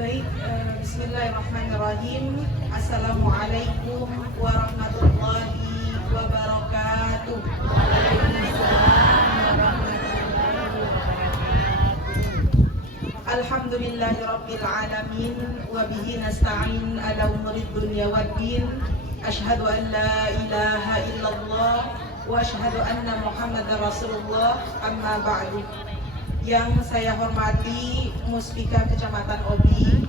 Baik, bismillahirrahmanirrahim. Assalamualaikum warahmatullahi wabarakatuh. Alhamdulillahirabbil alamin wa bihi nasta'in ala umurid dunya waddin. Asyhadu an la ilaha illallah wa asyhadu anna Muhammadar Rasulullah, amma ba'du. Yang saya hormati Muspika Kecamatan Obi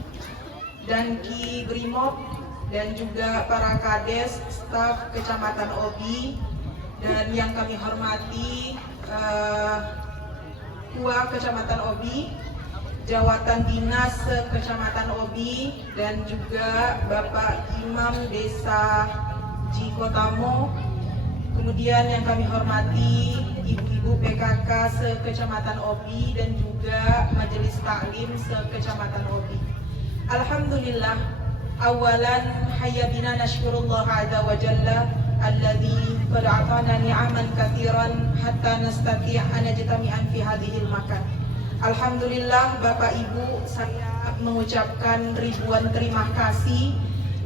dan Ki Brimob dan juga para kades staf Kecamatan Obi, dan yang kami hormati Ketua Kecamatan Obi, Jawatan Dinas Kecamatan Obi, dan juga Bapak Imam Desa Cikotamo. Kemudian yang kami hormati Ibu-ibu PKK se-Kecamatan Obi dan juga Majelis Taklim se-Kecamatan Obi. Alhamdulillah, awalan hayya bina nashkurullah azza wa jalla alladzi qad atana ni'aman katsiran hatta nastati' an najtami'an fi hadhil makan. Alhamdulillah Bapak Ibu, saya mengucapkan ribuan terima kasih.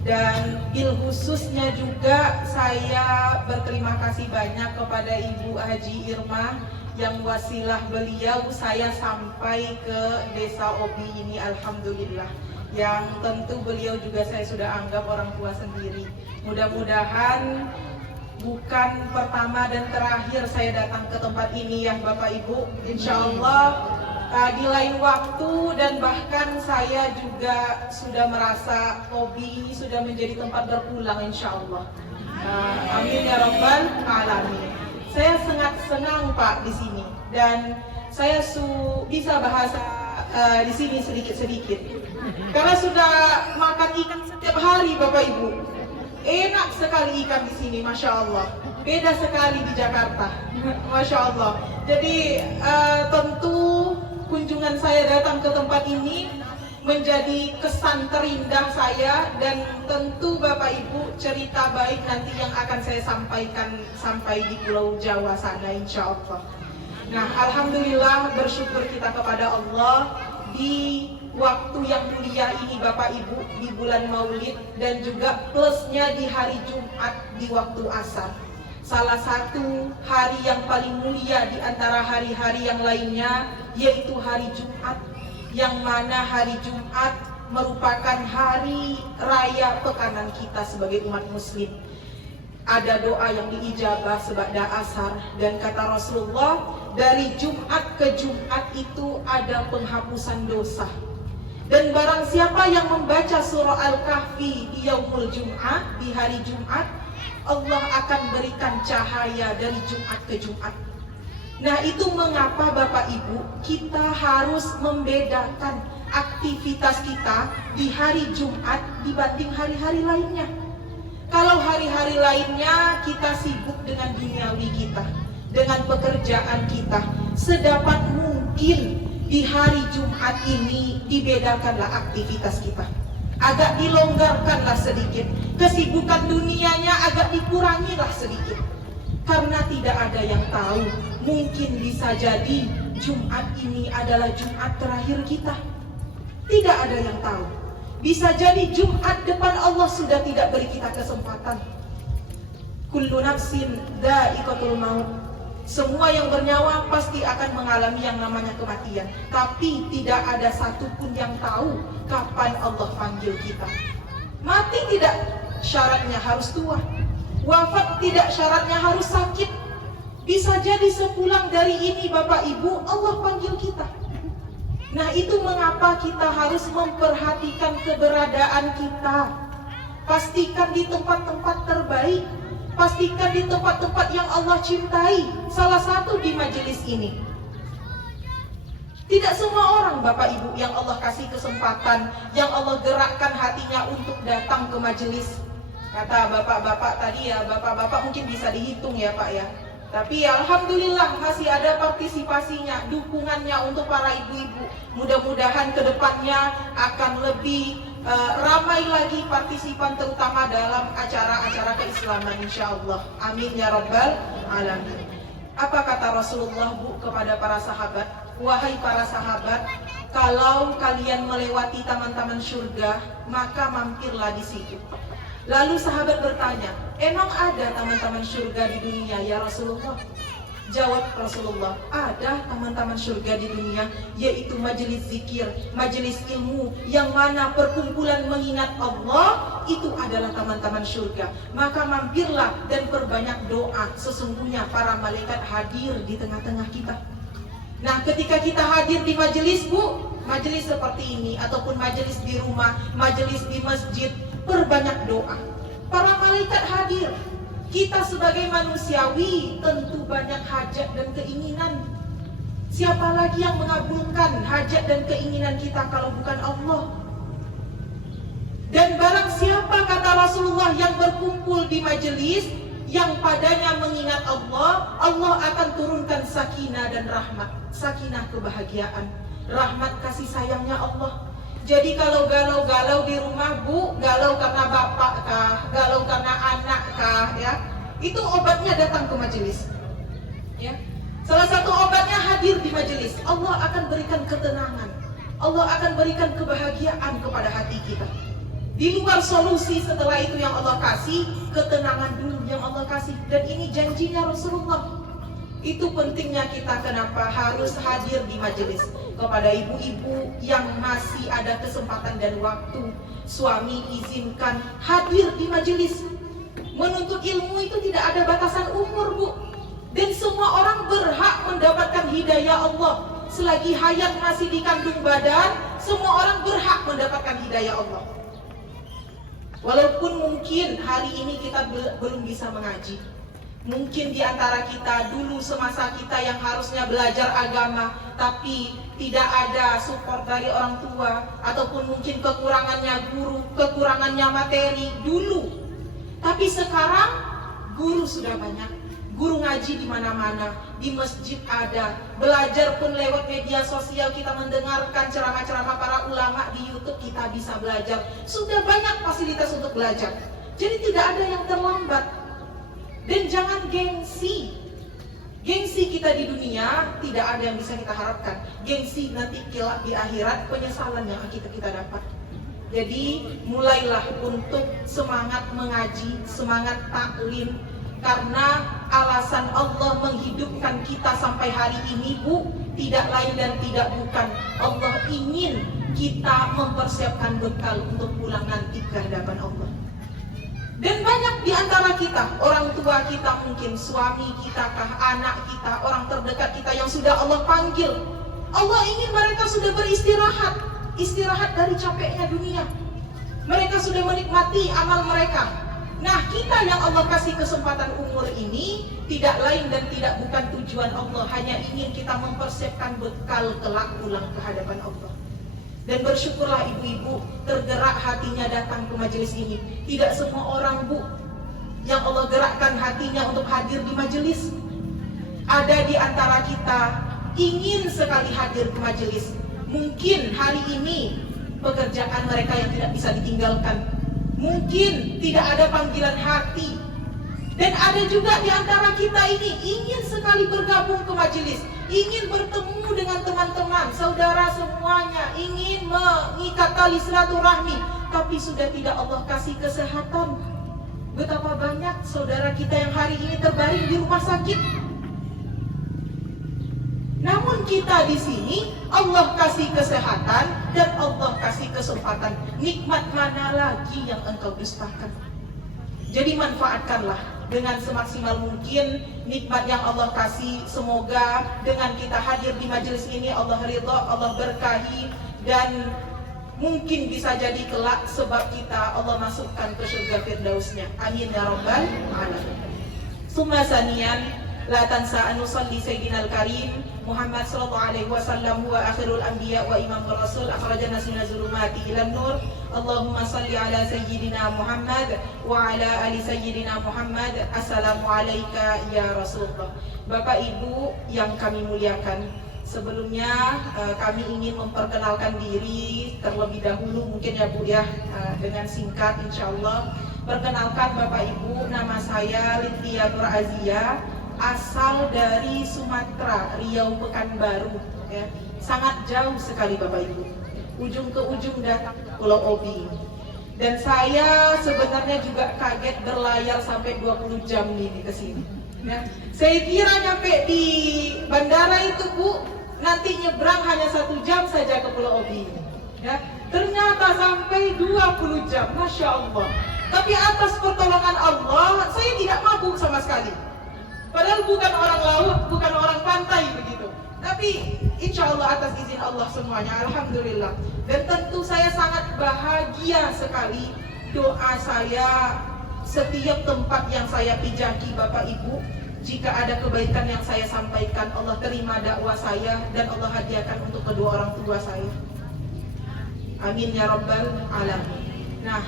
Dan bil khususnya juga saya berterima kasih banyak kepada Ibu Haji Irma yang wasilah beliau saya sampai ke Desa Obi ini, alhamdulillah. Yang tentu beliau juga saya sudah anggap orang tua sendiri. Mudah-mudahan bukan pertama dan terakhir saya datang ke tempat ini ya Bapak Ibu. Insya Allah di lain waktu, dan bahkan saya juga sudah merasa Obi ini sudah menjadi tempat berpulang insya Allah. Amin ya rabbal alamin. Saya sangat senang Pak di sini, dan saya bisa bahasa di sini sedikit-sedikit karena sudah makan ikan setiap hari Bapak Ibu. Enak sekali ikan di sini, masya Allah. Beda sekali di Jakarta, masya Allah. Jadi tentu kunjungan saya datang ke tempat ini menjadi kesan terindah saya, dan tentu Bapak Ibu cerita baik nanti yang akan saya sampaikan sampai di Pulau Jawa sana insya Allah. Nah, alhamdulillah bersyukur kita kepada Allah di waktu yang mulia ini Bapak Ibu, di bulan Maulid, dan juga plusnya di hari Jumat di waktu asar. Salah satu hari yang paling mulia di antara hari-hari yang lainnya, yaitu hari Jumat, yang mana hari Jumat merupakan hari raya pekanan kita sebagai umat muslim. Ada doa yang diijabah sebada asar, dan kata Rasulullah, dari Jumat ke Jumat itu ada penghapusan dosa. Dan barang siapa yang membaca surah Al-Kahfi di yaumul Jum'ah, di hari Jumat, Allah akan berikan cahaya dari Jumat ke Jumat. Nah, itu mengapa Bapak Ibu kita harus membedakan aktivitas kita di hari Jumat dibanding hari-hari lainnya. Kalau hari-hari lainnya kita sibuk dengan duniawi kita, dengan pekerjaan kita, sedapat mungkin di hari Jumat ini dibedakanlah aktivitas kita. Agak dilonggarkanlah sedikit, kesibukan dunianya agak dikurangilah sedikit. Karena tidak ada yang tahu, mungkin bisa jadi Jumat ini adalah Jumat terakhir kita. Tidak ada yang tahu. Bisa jadi Jumat depan Allah sudah tidak beri kita kesempatan. Kullu nafsin dha'iqatul maut. Semua yang bernyawa pasti akan mengalami yang namanya kematian. Tapi tidak ada satupun yang tahu kapan Allah panggil kita. Mati tidak syaratnya harus tua. Wafat tidak syaratnya harus sakit. Bisa jadi sepulang dari ini Bapak Ibu, Allah panggil kita. Nah, itu mengapa kita harus memperhatikan keberadaan kita. Pastikan di tempat-tempat terbaik. Pastikan di tempat-tempat yang Allah cintai. Salah satu di majelis ini. Tidak semua orang Bapak Ibu yang Allah kasih kesempatan, yang Allah gerakkan hatinya untuk datang ke majelis. Kata bapak-bapak tadi ya, bapak-bapak mungkin bisa dihitung ya Pak ya. Tapi ya, alhamdulillah masih ada partisipasinya, dukungannya untuk para ibu-ibu. Mudah-mudahan kedepannya akan lebih ramai lagi partisipan, terutama dalam acara-acara keislaman insyaallah. Amin ya rabbal alamin. Apa kata Rasulullah Bu kepada para sahabat? Wahai para sahabat, kalau kalian melewati taman-taman surga, maka mampirlah di situ. Lalu sahabat bertanya, emang ada taman-taman surga di dunia ya Rasulullah? Jawab Rasulullah, ada taman-taman surga di dunia, yaitu majelis zikir, majelis ilmu, yang mana perkumpulan mengingat Allah, itu adalah taman-taman surga. Maka mampirlah dan perbanyak doa, sesungguhnya para malaikat hadir di tengah-tengah kita. Nah, ketika kita hadir di majelis, Bu, majelis seperti ini, ataupun majelis di rumah, majelis di masjid, perbanyak doa. Para malaikat hadir. Kita sebagai manusiawi tentu banyak hajat dan keinginan. Siapa lagi yang mengabulkan hajat dan keinginan kita kalau bukan Allah? Dan barang siapa, kata Rasulullah, yang berkumpul di majelis yang padanya mengingat Allah, Allah akan turunkan sakinah dan rahmat. Sakinah kebahagiaan, rahmat kasih sayangnya Allah. Jadi kalau galau-galau di rumah, Bu, galau karena bapak kah, galau karena anak kah, ya, itu obatnya datang ke majelis. Ya. Salah satu obatnya hadir di majelis. Allah akan berikan ketenangan. Allah akan berikan kebahagiaan kepada hati kita. Di luar solusi setelah itu yang Allah kasih, ketenangan dulu yang Allah kasih. Dan ini janjinya Rasulullah. Itu pentingnya kita kenapa harus hadir di majelis. Kepada ibu-ibu yang masih ada kesempatan dan waktu, suami izinkan hadir di majelis. Menuntut ilmu itu tidak ada batasan umur, Bu. Dan semua orang berhak mendapatkan hidayah Allah. Selagi hayat masih di kandung badan, semua orang berhak mendapatkan hidayah Allah. Walaupun mungkin hari ini kita belum bisa mengaji. Mungkin di antara kita dulu semasa kita yang harusnya belajar agama, tapi tidak ada support dari orang tua, ataupun mungkin kekurangannya guru, kekurangannya materi dulu. Tapi sekarang guru sudah banyak, guru ngaji di mana-mana, di masjid ada, belajar pun lewat media sosial, kita mendengarkan ceramah-ceramah para ulama di YouTube, kita bisa belajar. Sudah banyak fasilitas untuk belajar. Jadi tidak ada yang terlambat. Dan jangan gengsi. Gengsi kita di dunia tidak ada yang bisa kita harapkan. Gengsi nanti kelak di akhirat, penyesalan yang kita dapat. Jadi mulailah untuk semangat mengaji, semangat taklim. Karena alasan Allah menghidupkan kita sampai hari ini, Bu, tidak lain dan tidak bukan. Allah ingin kita mempersiapkan bekal untuk pulang nanti ke hadapan Allah. Dan banyak di antara kita, orang tua kita mungkin, suami kita kah, anak kita, orang terdekat kita yang sudah Allah panggil. Allah ingin mereka sudah beristirahat, istirahat dari capeknya dunia. Mereka sudah menikmati amal mereka. Nah, kita yang Allah kasih kesempatan umur ini, tidak lain dan tidak bukan tujuan Allah, hanya ingin kita mempersiapkan bekal kelak pulang ke hadapan Allah. Dan bersyukurlah ibu-ibu tergerak hatinya datang ke majelis ini. Tidak semua orang, Bu, yang Allah gerakkan hatinya untuk hadir di majelis. Ada di antara kita ingin sekali hadir ke majelis. Mungkin hari ini pekerjaan mereka yang tidak bisa ditinggalkan. Mungkin tidak ada panggilan hati. Dan ada juga di antara kita ini ingin sekali bergabung ke majelis, ingin bertemu dengan teman-teman, saudara semuanya, ingin mengikat tali silaturahmi, tapi sudah tidak Allah kasih kesehatan. Betapa banyak saudara kita yang hari ini terbaring di rumah sakit. Namun kita di sini Allah kasih kesehatan dan Allah kasih kesempatan. Nikmat mana lagi yang engkau dustakan? Jadi manfaatkanlah dengan semaksimal mungkin nikmat yang Allah kasih. Semoga dengan kita hadir di majelis ini Allah ridha, Allah berkahi, dan mungkin bisa jadi kelak sebab kita Allah masukkan ke surga firdausnya. Amin ya rabbal alamin. Summa saniyan la tansa an nusalli sayyidina al-karim Muhammad sallallahu alaihi wasallam wa akhirul anbiya wa imamul rasul akhrajana minaz zulumati ilan nur. Allahumma salli ala sayyidina Muhammad wa ala ali sayyidina Muhammad. Assalamu alayka ya Rasulullah. Bapak Ibu yang kami muliakan, sebelumnya kami ingin memperkenalkan diri terlebih dahulu mungkin ya Bu ya, dengan singkat insyaallah. Perkenalkan Bapak Ibu, nama saya Lithia Nur Azia, asal dari Sumatera, Riau Pekanbaru ya. sangat jauh sekali Bapak Ibu, ujung ke ujung datang Pulau Obi. Dan saya sebenarnya juga kaget berlayar sampai 20 jam ini ke sini. Ya. Saya kira nyampe di bandara itu Bu, nanti nyebrang hanya 1 jam saja ke Pulau Obi. Ya. Ternyata sampai 20 jam, Masya Allah. Tapi atas pertolongan Allah, saya tidak mabuk sama sekali. Padahal bukan orang laut, bukan orang pantai begitu. Tapi insya Allah atas izin Allah semuanya, Alhamdulillah. Dan tentu saya sangat bahagia sekali. Doa saya setiap tempat yang saya pijaki Bapak Ibu, jika ada kebaikan yang saya sampaikan, Allah terima dakwah saya dan Allah hadiahkan untuk kedua orang tua saya. Amin ya Rabbal Alamin. Nah,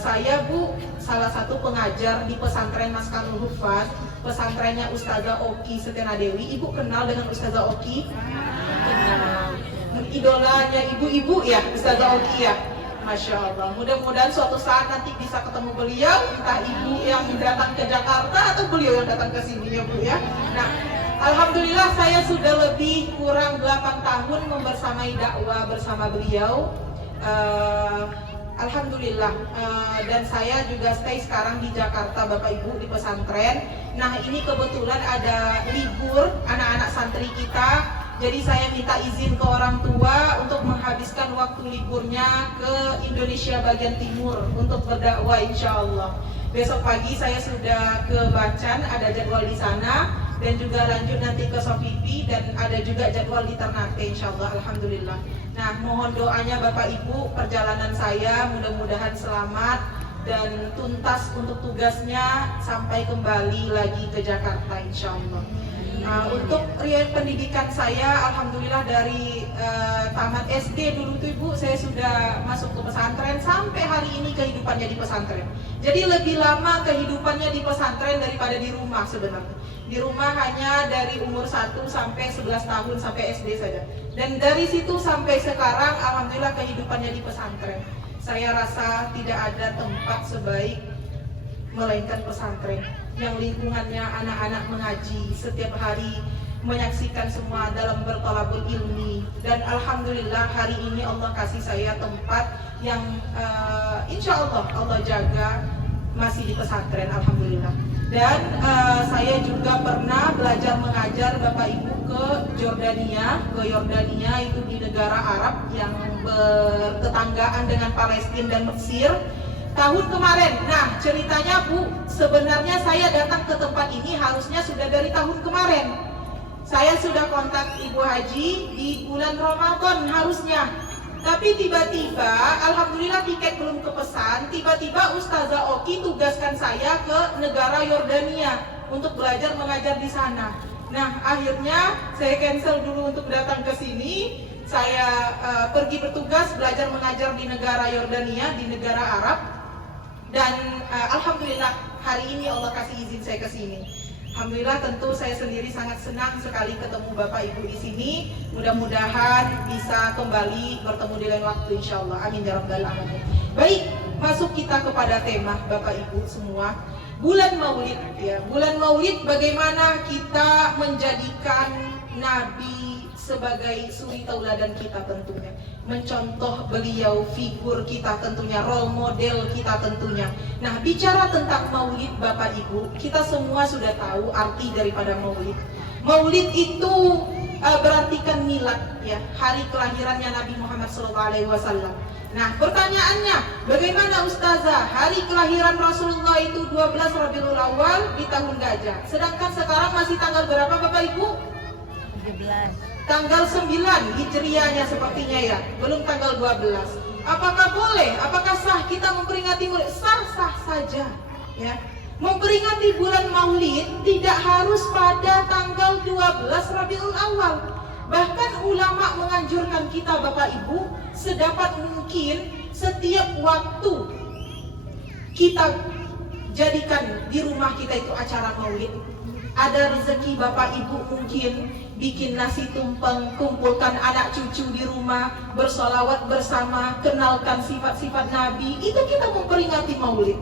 saya Bu salah satu pengajar di pesantren Maskanul Hufaz, pesantrennya Ustazah Oki Setena Dewi. Ibu kenal dengan Ustazah Oki? Kenal. Idolanya ibu-ibu ya, Ustazah Oki ya. Masya Allah. Mudah-mudahan suatu saat nanti bisa ketemu beliau, entah ibu yang datang ke Jakarta atau beliau yang datang ke sini ya Bu ya. Nah, Alhamdulillah saya sudah lebih kurang 8 tahun membersamai dakwah bersama beliau. Alhamdulillah, dan saya juga stay sekarang di Jakarta Bapak Ibu di pesantren. Nah ini kebetulan ada libur anak-anak santri kita, jadi saya minta izin ke orang tua untuk menghabiskan waktu liburnya ke Indonesia bagian timur untuk berdakwah insya Allah. Besok pagi saya sudah ke Bacan, ada jadwal di sana, dan juga lanjut nanti ke Sofipi, dan ada juga jadwal di Ternate insya Allah. Alhamdulillah. Nah, mohon doanya Bapak Ibu, perjalanan saya mudah-mudahan selamat dan tuntas untuk tugasnya sampai kembali lagi ke Jakarta insya Allah. Untuk riwayat pendidikan saya, Alhamdulillah dari tamat SD dulu tuh Ibu, saya sudah masuk ke pesantren sampai hari ini kehidupannya di pesantren. Jadi lebih lama kehidupannya di pesantren daripada di rumah sebenarnya. Di rumah hanya dari umur 1 sampai 11 tahun sampai SD saja. Dan dari situ sampai sekarang Alhamdulillah kehidupannya di pesantren. Saya rasa tidak ada tempat sebaik melainkan pesantren yang lingkungannya anak-anak mengaji setiap hari, menyaksikan semua dalam bertolabul ilmi. Dan Alhamdulillah hari ini Allah kasih saya tempat yang insya Allah Allah jaga masih di pesantren Alhamdulillah. Dan saya juga pernah belajar mengajar Bapak Ibu ke Jordania, itu di negara Arab yang bertetanggaan dengan Palestina dan Mesir tahun kemarin. Nah ceritanya Bu, sebenarnya saya datang ke tempat ini harusnya sudah dari tahun kemarin. Saya sudah kontak Ibu Haji di bulan Ramadan harusnya. Tapi tiba-tiba, Alhamdulillah tiket belum kepesan, tiba-tiba Ustazah Oki tugaskan saya ke negara Yordania untuk belajar mengajar di sana. Nah, akhirnya saya cancel dulu untuk datang ke sini. Saya pergi bertugas belajar mengajar di negara Yordania, di negara Arab. Dan Alhamdulillah hari ini Allah kasih izin saya ke sini. Alhamdulillah tentu saya sendiri sangat senang sekali ketemu Bapak Ibu di sini. Mudah-mudahan bisa kembali bertemu di lain waktu insya Allah. Amin ya rabbal alamin. Baik, masuk kita kepada tema Bapak Ibu semua. Bulan Maulid ya. Bulan Maulid bagaimana kita menjadikan Nabi sebagai suri tauladan kita tentunya. Mencontoh beliau, figur kita tentunya, role model kita tentunya. Nah, bicara tentang Maulid Bapak Ibu, kita semua sudah tahu arti daripada Maulid. Maulid itu berartikan milad ya, hari kelahirannya Nabi Muhammad SAW. Nah, pertanyaannya, bagaimana Ustazah hari kelahiran Rasulullah itu 12 Rabiul Awal di tahun gajah, sedangkan sekarang masih tanggal berapa Bapak Ibu? 17. Tanggal 9 Hijriahnya sepertinya ya, belum tanggal 12. Apakah boleh? Apakah sah kita memperingati Maulid? Sah-sah saja ya. Memperingati bulan Maulid tidak harus pada tanggal 12 Rabiul Awal. Bahkan ulama menganjurkan kita Bapak Ibu sedapat mungkin setiap waktu kita jadikan di rumah kita itu acara Maulid. Ada rezeki Bapak Ibu mungkin bikin nasi tumpeng, kumpulkan anak cucu di rumah, bersolawat bersama, kenalkan sifat-sifat Nabi. Itu kita memperingati Maulid.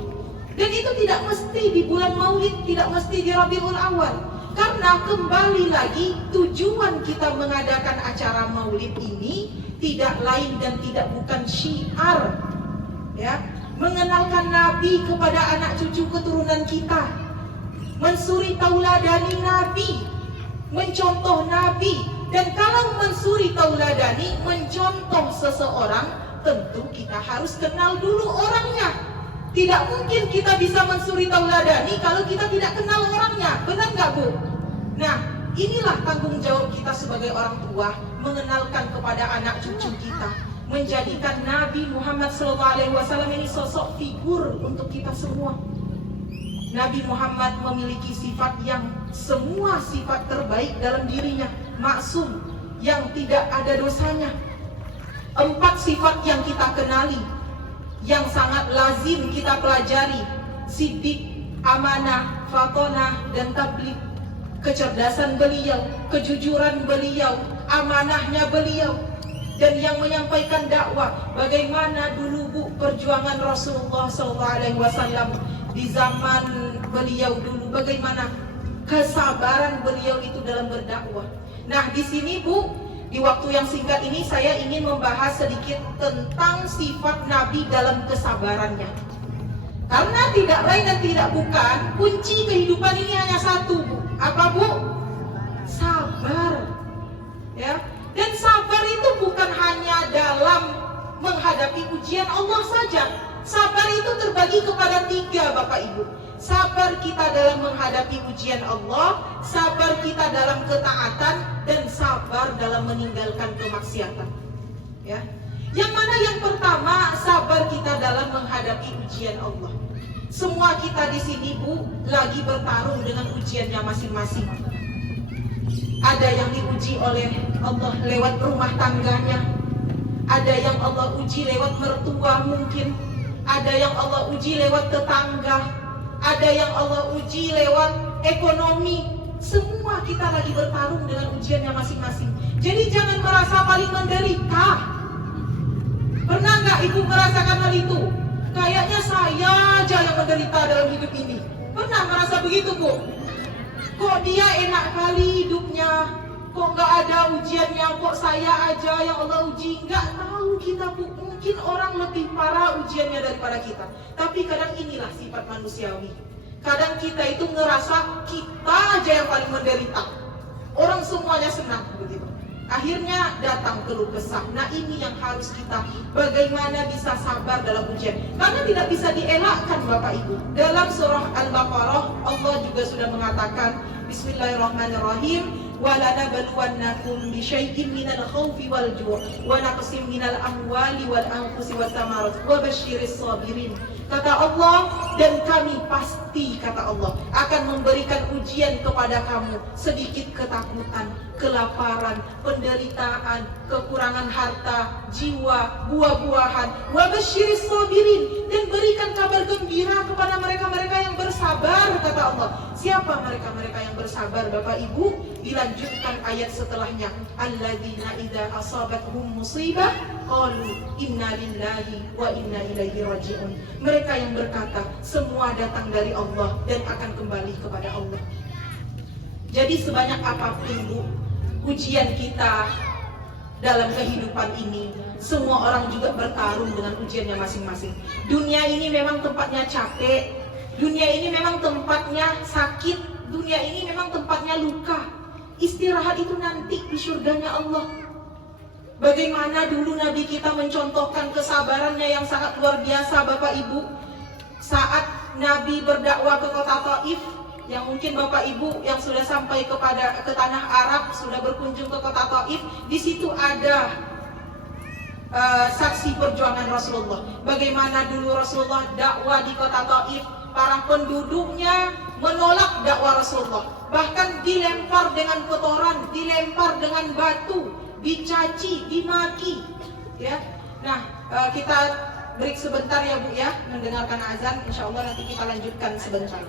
Dan itu tidak mesti di bulan Maulid, tidak mesti di Rabiul Awal. Karena kembali lagi tujuan kita mengadakan acara maulid ini tidak lain dan tidak bukan syiar, ya, mengenalkan Nabi kepada anak cucu keturunan kita, mensuri tauladani Nabi, mencontoh Nabi. Dan kalau mensuri tauladani, mencontoh seseorang, tentu kita harus kenal dulu orangnya. Tidak mungkin kita bisa mensuri tauladani kalau kita tidak kenal orangnya. Benar nggak, Bu? Nah, inilah tanggung jawab kita sebagai orang tua, mengenalkan kepada anak cucu kita, menjadikan Nabi Muhammad SAW ini sosok figur untuk kita semua. Nabi Muhammad memiliki sifat yang semua sifat terbaik dalam dirinya, maksum, yang tidak ada dosanya. 4 sifat yang kita kenali, yang sangat lazim kita pelajari: siddiq, amanah, fatonah, dan tabligh. Kecerdasan beliau, kejujuran beliau, amanahnya beliau, dan yang menyampaikan dakwah. Bagaimana dulu, Bu, perjuangan Rasulullah SAW di zaman beliau dulu, bagaimana kesabaran beliau itu dalam berdakwah. Nah, di sini, Bu, di waktu yang singkat ini saya ingin membahas sedikit tentang sifat Nabi dalam kesabarannya. Karena tidak lain dan tidak bukan, kunci kehidupan ini hanya satu, Bu. Apa, Bu? Sabar. Ya. Dan sabar itu bukan hanya dalam menghadapi ujian Allah saja. Sabar itu terbagi kepada 3, Bapak Ibu. Sabar kita dalam menghadapi ujian Allah, sabar kita dalam ketaatan, dan sabar dalam meninggalkan kemaksiatan. Ya. Yang mana yang pertama, sabar kita dalam menghadapi ujian Allah. Semua kita di sini, Bu, lagi bertarung dengan ujiannya masing-masing. Ada yang diuji oleh Allah lewat rumah tangganya, ada yang Allah uji lewat mertua mungkin, ada yang Allah uji lewat tetangga, ada yang Allah uji lewat ekonomi. Semua kita lagi bertarung dengan ujiannya masing-masing. Jadi jangan merasa paling menderita. Pernah nggak Ibu merasakan hal itu? Kayaknya saya aja yang menderita dalam hidup ini. Pernah merasa begitu, Bu? Kok dia enak kali hidupnya, kok nggak ada ujiannya, kok saya aja yang Allah uji. Nggak tahu kita, Bu, mungkin orang lebih parah ujiannya daripada kita. Tapi kadang inilah sifat manusiawi. Kadang kita itu ngerasa kita aja yang paling menderita, orang semuanya senang begitu. Akhirnya datang keluh kesah. Nah, ini yang harus kita, bagaimana bisa sabar dalam ujian. Karena tidak bisa dielakkan, Bapak Ibu. Dalam surah Al-Baqarah, Allah juga sudah mengatakan, Bismillahirrahmanirrahim, وَلَنَبْلُوَنَّكُمْ بِشَيْءٍ مِنَ الْخَوْفِ وَالْجُوعِ وَنَقْصٍ مِنَ الْأَمْوَالِ وَالْأَنْفُسِ وَالثَّمَرَاتِ وَبَشِّرِ الصَّابِرِينَ. Kata Allah, dan kami pasti, kata Allah, akan memberikan ujian kepada kamu, sedikit ketakutan, kelaparan, penderitaan, kekurangan harta, jiwa, buah-buahan. Wabasyiris sabirin, dan berikan kabar gembira kepada mereka-mereka yang bersabar, kata Allah. Siapa mereka-mereka yang bersabar, Bapak Ibu? Dilanjutkan ayat setelahnya, alladzina idza asabathum musibah qalu inna lillahi wa inna ilaihi raji'un. Mereka yang berkata, semua datang dari Allah dan akan kembali kepada Allah. Jadi sebanyak apapun, Bu, ujian kita dalam kehidupan ini, semua orang juga bertarung dengan ujiannya masing-masing. Dunia ini memang tempatnya capek, dunia ini memang tempatnya sakit, dunia ini memang tempatnya luka. Istirahat itu nanti di surganya Allah. Bagaimana dulu Nabi kita mencontohkan kesabarannya yang sangat luar biasa, Bapak Ibu. Saat Nabi berdakwah ke kota Taif, yang mungkin Bapak Ibu yang sudah sampai ke tanah Arab, sudah berkunjung ke kota Taif, di situ ada saksi perjuangan Rasulullah. Bagaimana dulu Rasulullah dakwah di kota Taif, para penduduknya menolak dakwah Rasulullah, bahkan dilempar dengan kotoran, dilempar dengan batu, dicaci, dimaki, ya. Nah, kita break sebentar ya, Bu, ya, mendengarkan azan. Insya Allah nanti kita lanjutkan sebentar.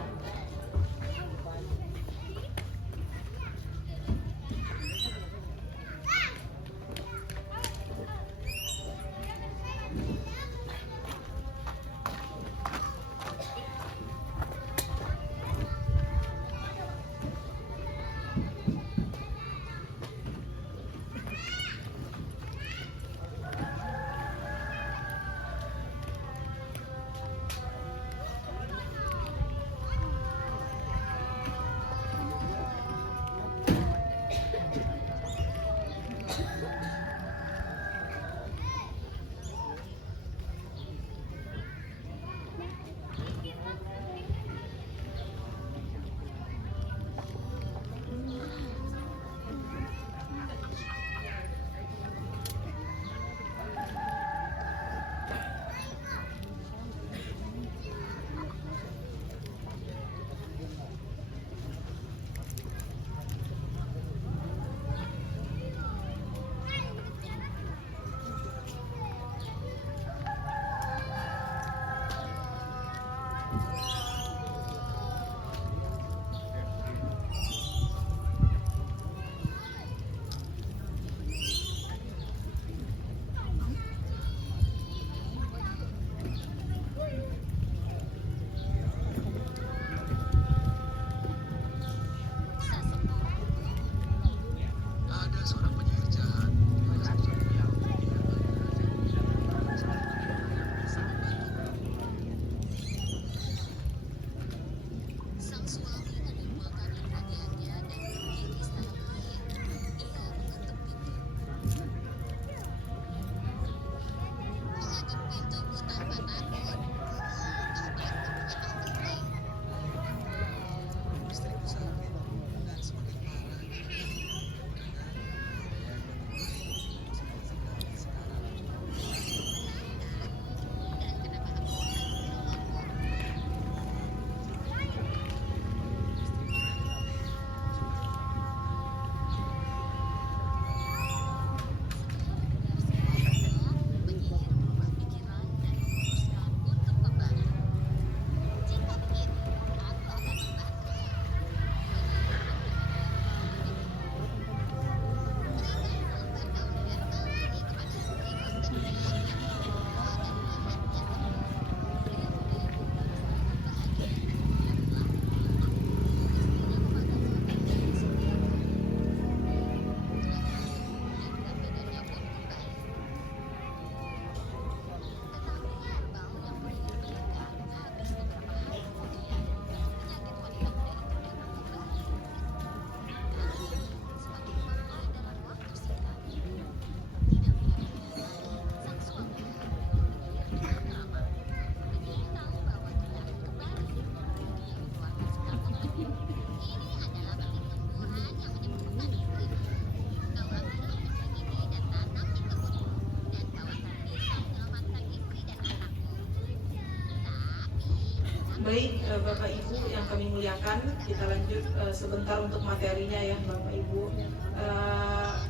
Baik, Bapak Ibu yang kami muliakan, kita lanjut sebentar untuk materinya ya Bapak Ibu.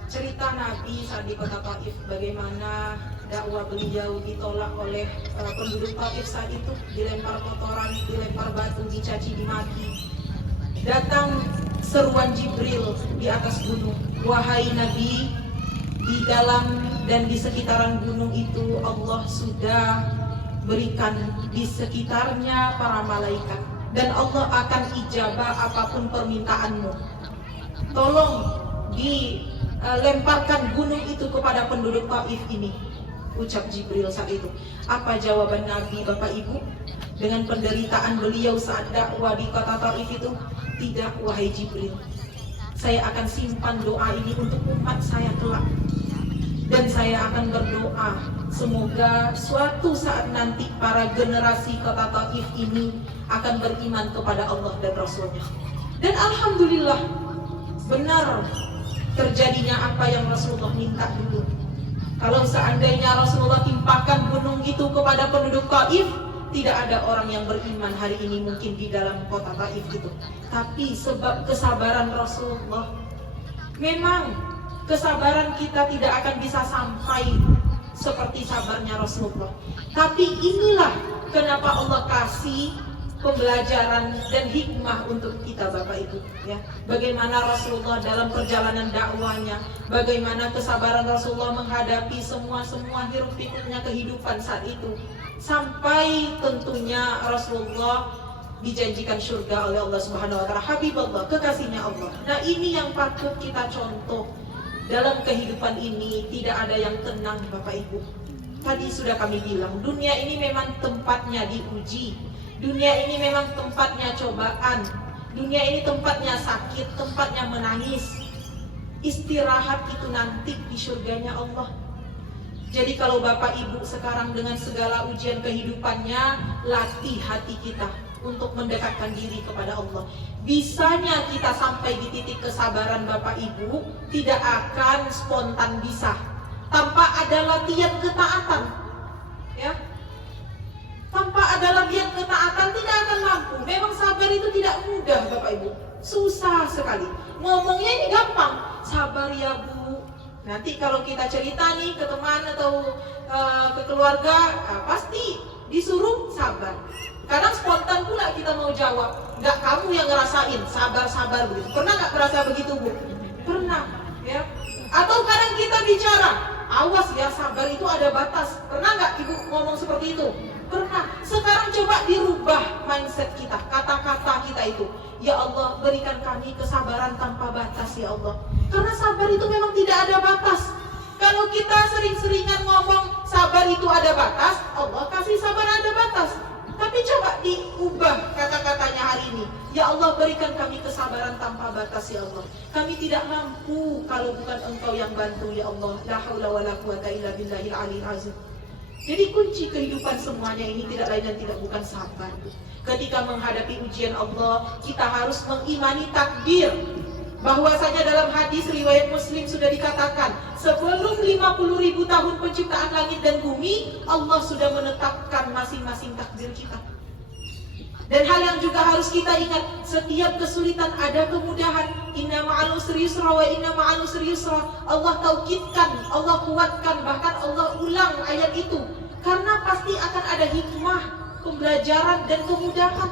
Cerita Nabi saat di kota Taif, bagaimana dakwah beliau ditolak oleh penduduk Taif saat itu, dilempar kotoran, dilempar batu, dicaci, dimaki. Datang seruan Jibril di atas gunung, wahai Nabi, di dalam dan di sekitaran gunung itu Allah sudah berikan di sekitarnya para malaikat, dan Allah akan ijabah apapun permintaanmu. Tolong dilemparkan gunung itu kepada penduduk Taif ini, ucap Jibril saat itu. Apa jawaban Nabi Bapak Ibu dengan penderitaan beliau saat dakwah di kota Taif itu? Tidak, wahai Jibril, saya akan simpan doa ini untuk umat saya kelak, dan saya akan berdoa semoga suatu saat nanti para generasi kota Taif ini akan beriman kepada Allah dan Rasulnya. Dan Alhamdulillah, benar terjadinya apa yang Rasulullah minta dulu. Kalau seandainya Rasulullah timpakan gunung itu kepada penduduk Taif, tidak ada orang yang beriman hari ini mungkin di dalam kota Taif itu. Tapi sebab kesabaran Rasulullah, memang kesabaran kita tidak akan bisa sampai seperti sabarnya Rasulullah. Tapi inilah kenapa Allah kasih pembelajaran dan hikmah untuk kita Bapak Ibu ya. Bagaimana Rasulullah dalam perjalanan dakwanya, bagaimana kesabaran Rasulullah menghadapi semua hiruk pikuknya kehidupan saat itu, sampai tentunya Rasulullah dijanjikan surga oleh Allah Subhanahu wa taala, Habibullah, kekasihnya Allah. Nah, ini yang patut kita contoh. Dalam kehidupan ini tidak ada yang tenang Bapak Ibu. Tadi sudah kami bilang, dunia ini memang tempatnya diuji. Dunia ini memang tempatnya cobaan. Dunia ini tempatnya sakit, tempatnya menangis. Istirahat itu nanti di surganya Allah. Jadi kalau Bapak Ibu sekarang dengan segala ujian kehidupannya, latih hati kita untuk mendekatkan diri kepada Allah. Bisanya kita sampai di titik kesabaran Bapak Ibu tidak akan spontan bisa tanpa ada latihan ketaatan ya. Tanpa ada latihan ketaatan tidak akan mampu. Memang sabar itu tidak mudah Bapak Ibu, susah sekali. Ngomongnya ini gampang, sabar ya Bu. Nanti kalau kita cerita nih ke teman atau ke keluarga, pasti disuruh sabar. Kadang spontan pula kita mau jawab, nggak kamu yang ngerasain, sabar-sabar begitu. Pernah nggak merasa begitu Bu? Pernah ya. Atau kadang kita bicara, awas ya, sabar itu ada batas. Pernah nggak Ibu ngomong seperti itu? Pernah. Sekarang coba dirubah mindset kita, kata-kata kita itu. Ya Allah, berikan kami kesabaran tanpa batas ya Allah. Karena sabar itu memang tidak ada batas. Kalau kita sering-seringan ngomong sabar itu ada batas, Allah kasih sabar ada batas. Tapi coba diubah kata-katanya hari ini. Ya Allah, berikan kami kesabaran tanpa batas ya Allah. Kami tidak mampu kalau bukan Engkau yang bantu ya Allah. La haula wala quwata illa billahil aliyil azim. Jadi kunci kehidupan semuanya ini tidak lain dan tidak bukan sabar. Ketika menghadapi ujian Allah, kita harus mengimani takdir. Bahwasanya dalam hadis riwayat Muslim sudah dikatakan, sebelum 50.000 tahun penciptaan langit dan bumi, Allah sudah menetapkan masing-masing takdir kita. Dan hal yang juga harus kita ingat, setiap kesulitan ada kemudahan. Inna ma'al usri yusra wa inna ma'al usri yusra. Allah taukidkan, Allah kuatkan, bahkan Allah ulang ayat itu. Karena pasti akan ada hikmah, pembelajaran dan kemudahan.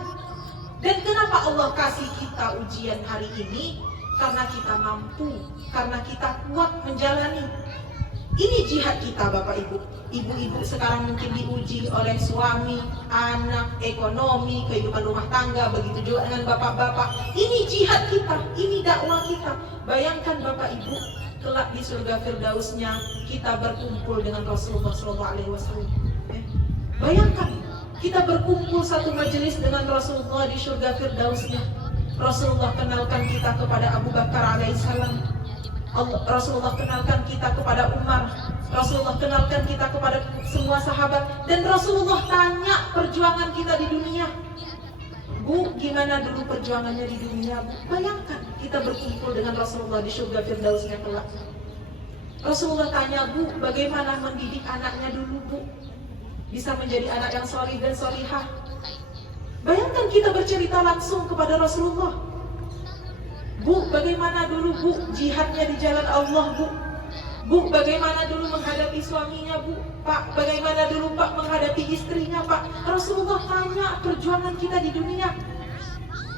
Dan kenapa Allah kasih kita ujian hari ini? Karena kita mampu, karena kita kuat menjalani. Ini jihad kita Bapak Ibu. Ibu-ibu sekarang mungkin diuji oleh suami, anak, ekonomi, kehidupan rumah tangga. Begitu juga dengan bapak-bapak. Ini jihad kita, ini dakwah kita. Bayangkan Bapak Ibu, kelak di surga Firdausnya kita berkumpul dengan Rasulullah SAW. Bayangkan, kita berkumpul satu majelis dengan Rasulullah di surga Firdausnya. Rasulullah kenalkan kita kepada Abu Bakar alaihissalam. Rasulullah kenalkan kita kepada Umar. Rasulullah kenalkan kita kepada semua sahabat. Dan Rasulullah tanya perjuangan kita di dunia. Bu, gimana dulu perjuangannya di dunia? Bayangkan kita berkumpul dengan Rasulullah di surga Firdausnya kelak. Rasulullah tanya, Bu, bagaimana mendidik anaknya dulu Bu? Bisa menjadi anak yang sholih dan sholihah. Bayangkan kita bercerita langsung kepada Rasulullah. Bu, bagaimana dulu Bu jihadnya di jalan Allah, Bu? Bu, bagaimana dulu menghadapi suaminya, Bu? Pak, bagaimana dulu Pak menghadapi istrinya, Pak? Rasulullah tanya perjuangan kita di dunia.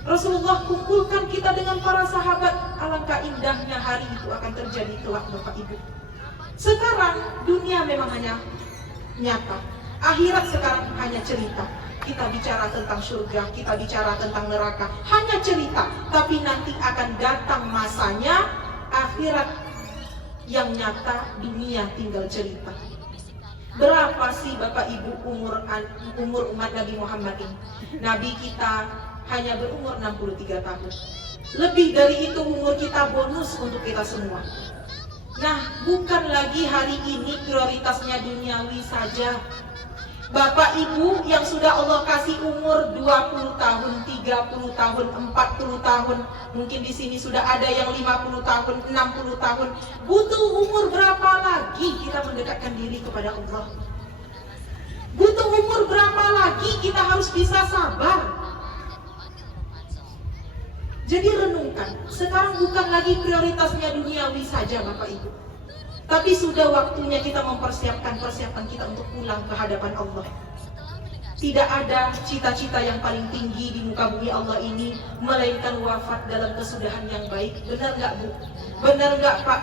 Rasulullah kumpulkan kita dengan para sahabat. Alangkah indahnya hari itu akan terjadi kelak, Bapak Ibu. Sekarang dunia memang hanya nyata. Akhirat sekarang hanya cerita. Kita bicara tentang surga, kita bicara tentang neraka, hanya cerita. Tapi nanti akan datang masanya akhirat yang nyata, dunia tinggal cerita. Berapa sih Bapak Ibu umur umat Nabi Muhammad ini? Nabi kita hanya berumur 63 tahun. Lebih dari itu umur kita bonus untuk kita semua. Nah, bukan lagi hari ini prioritasnya duniawi saja. Bapak Ibu yang sudah Allah kasih umur 20 tahun, 30 tahun, 40 tahun, mungkin di sini sudah ada yang 50 tahun, 60 tahun. Butuh umur berapa lagi kita mendekatkan diri kepada Allah? Butuh umur berapa lagi kita harus bisa sabar? Jadi renungkan, sekarang bukan lagi prioritasnya duniawi saja Bapak Ibu. Tapi sudah waktunya kita mempersiapkan kita untuk pulang ke hadapan Allah. Tidak ada cita-cita yang paling tinggi di muka bumi Allah ini melainkan wafat dalam kesudahan yang baik. Benar nggak Bu? Benar nggak Pak?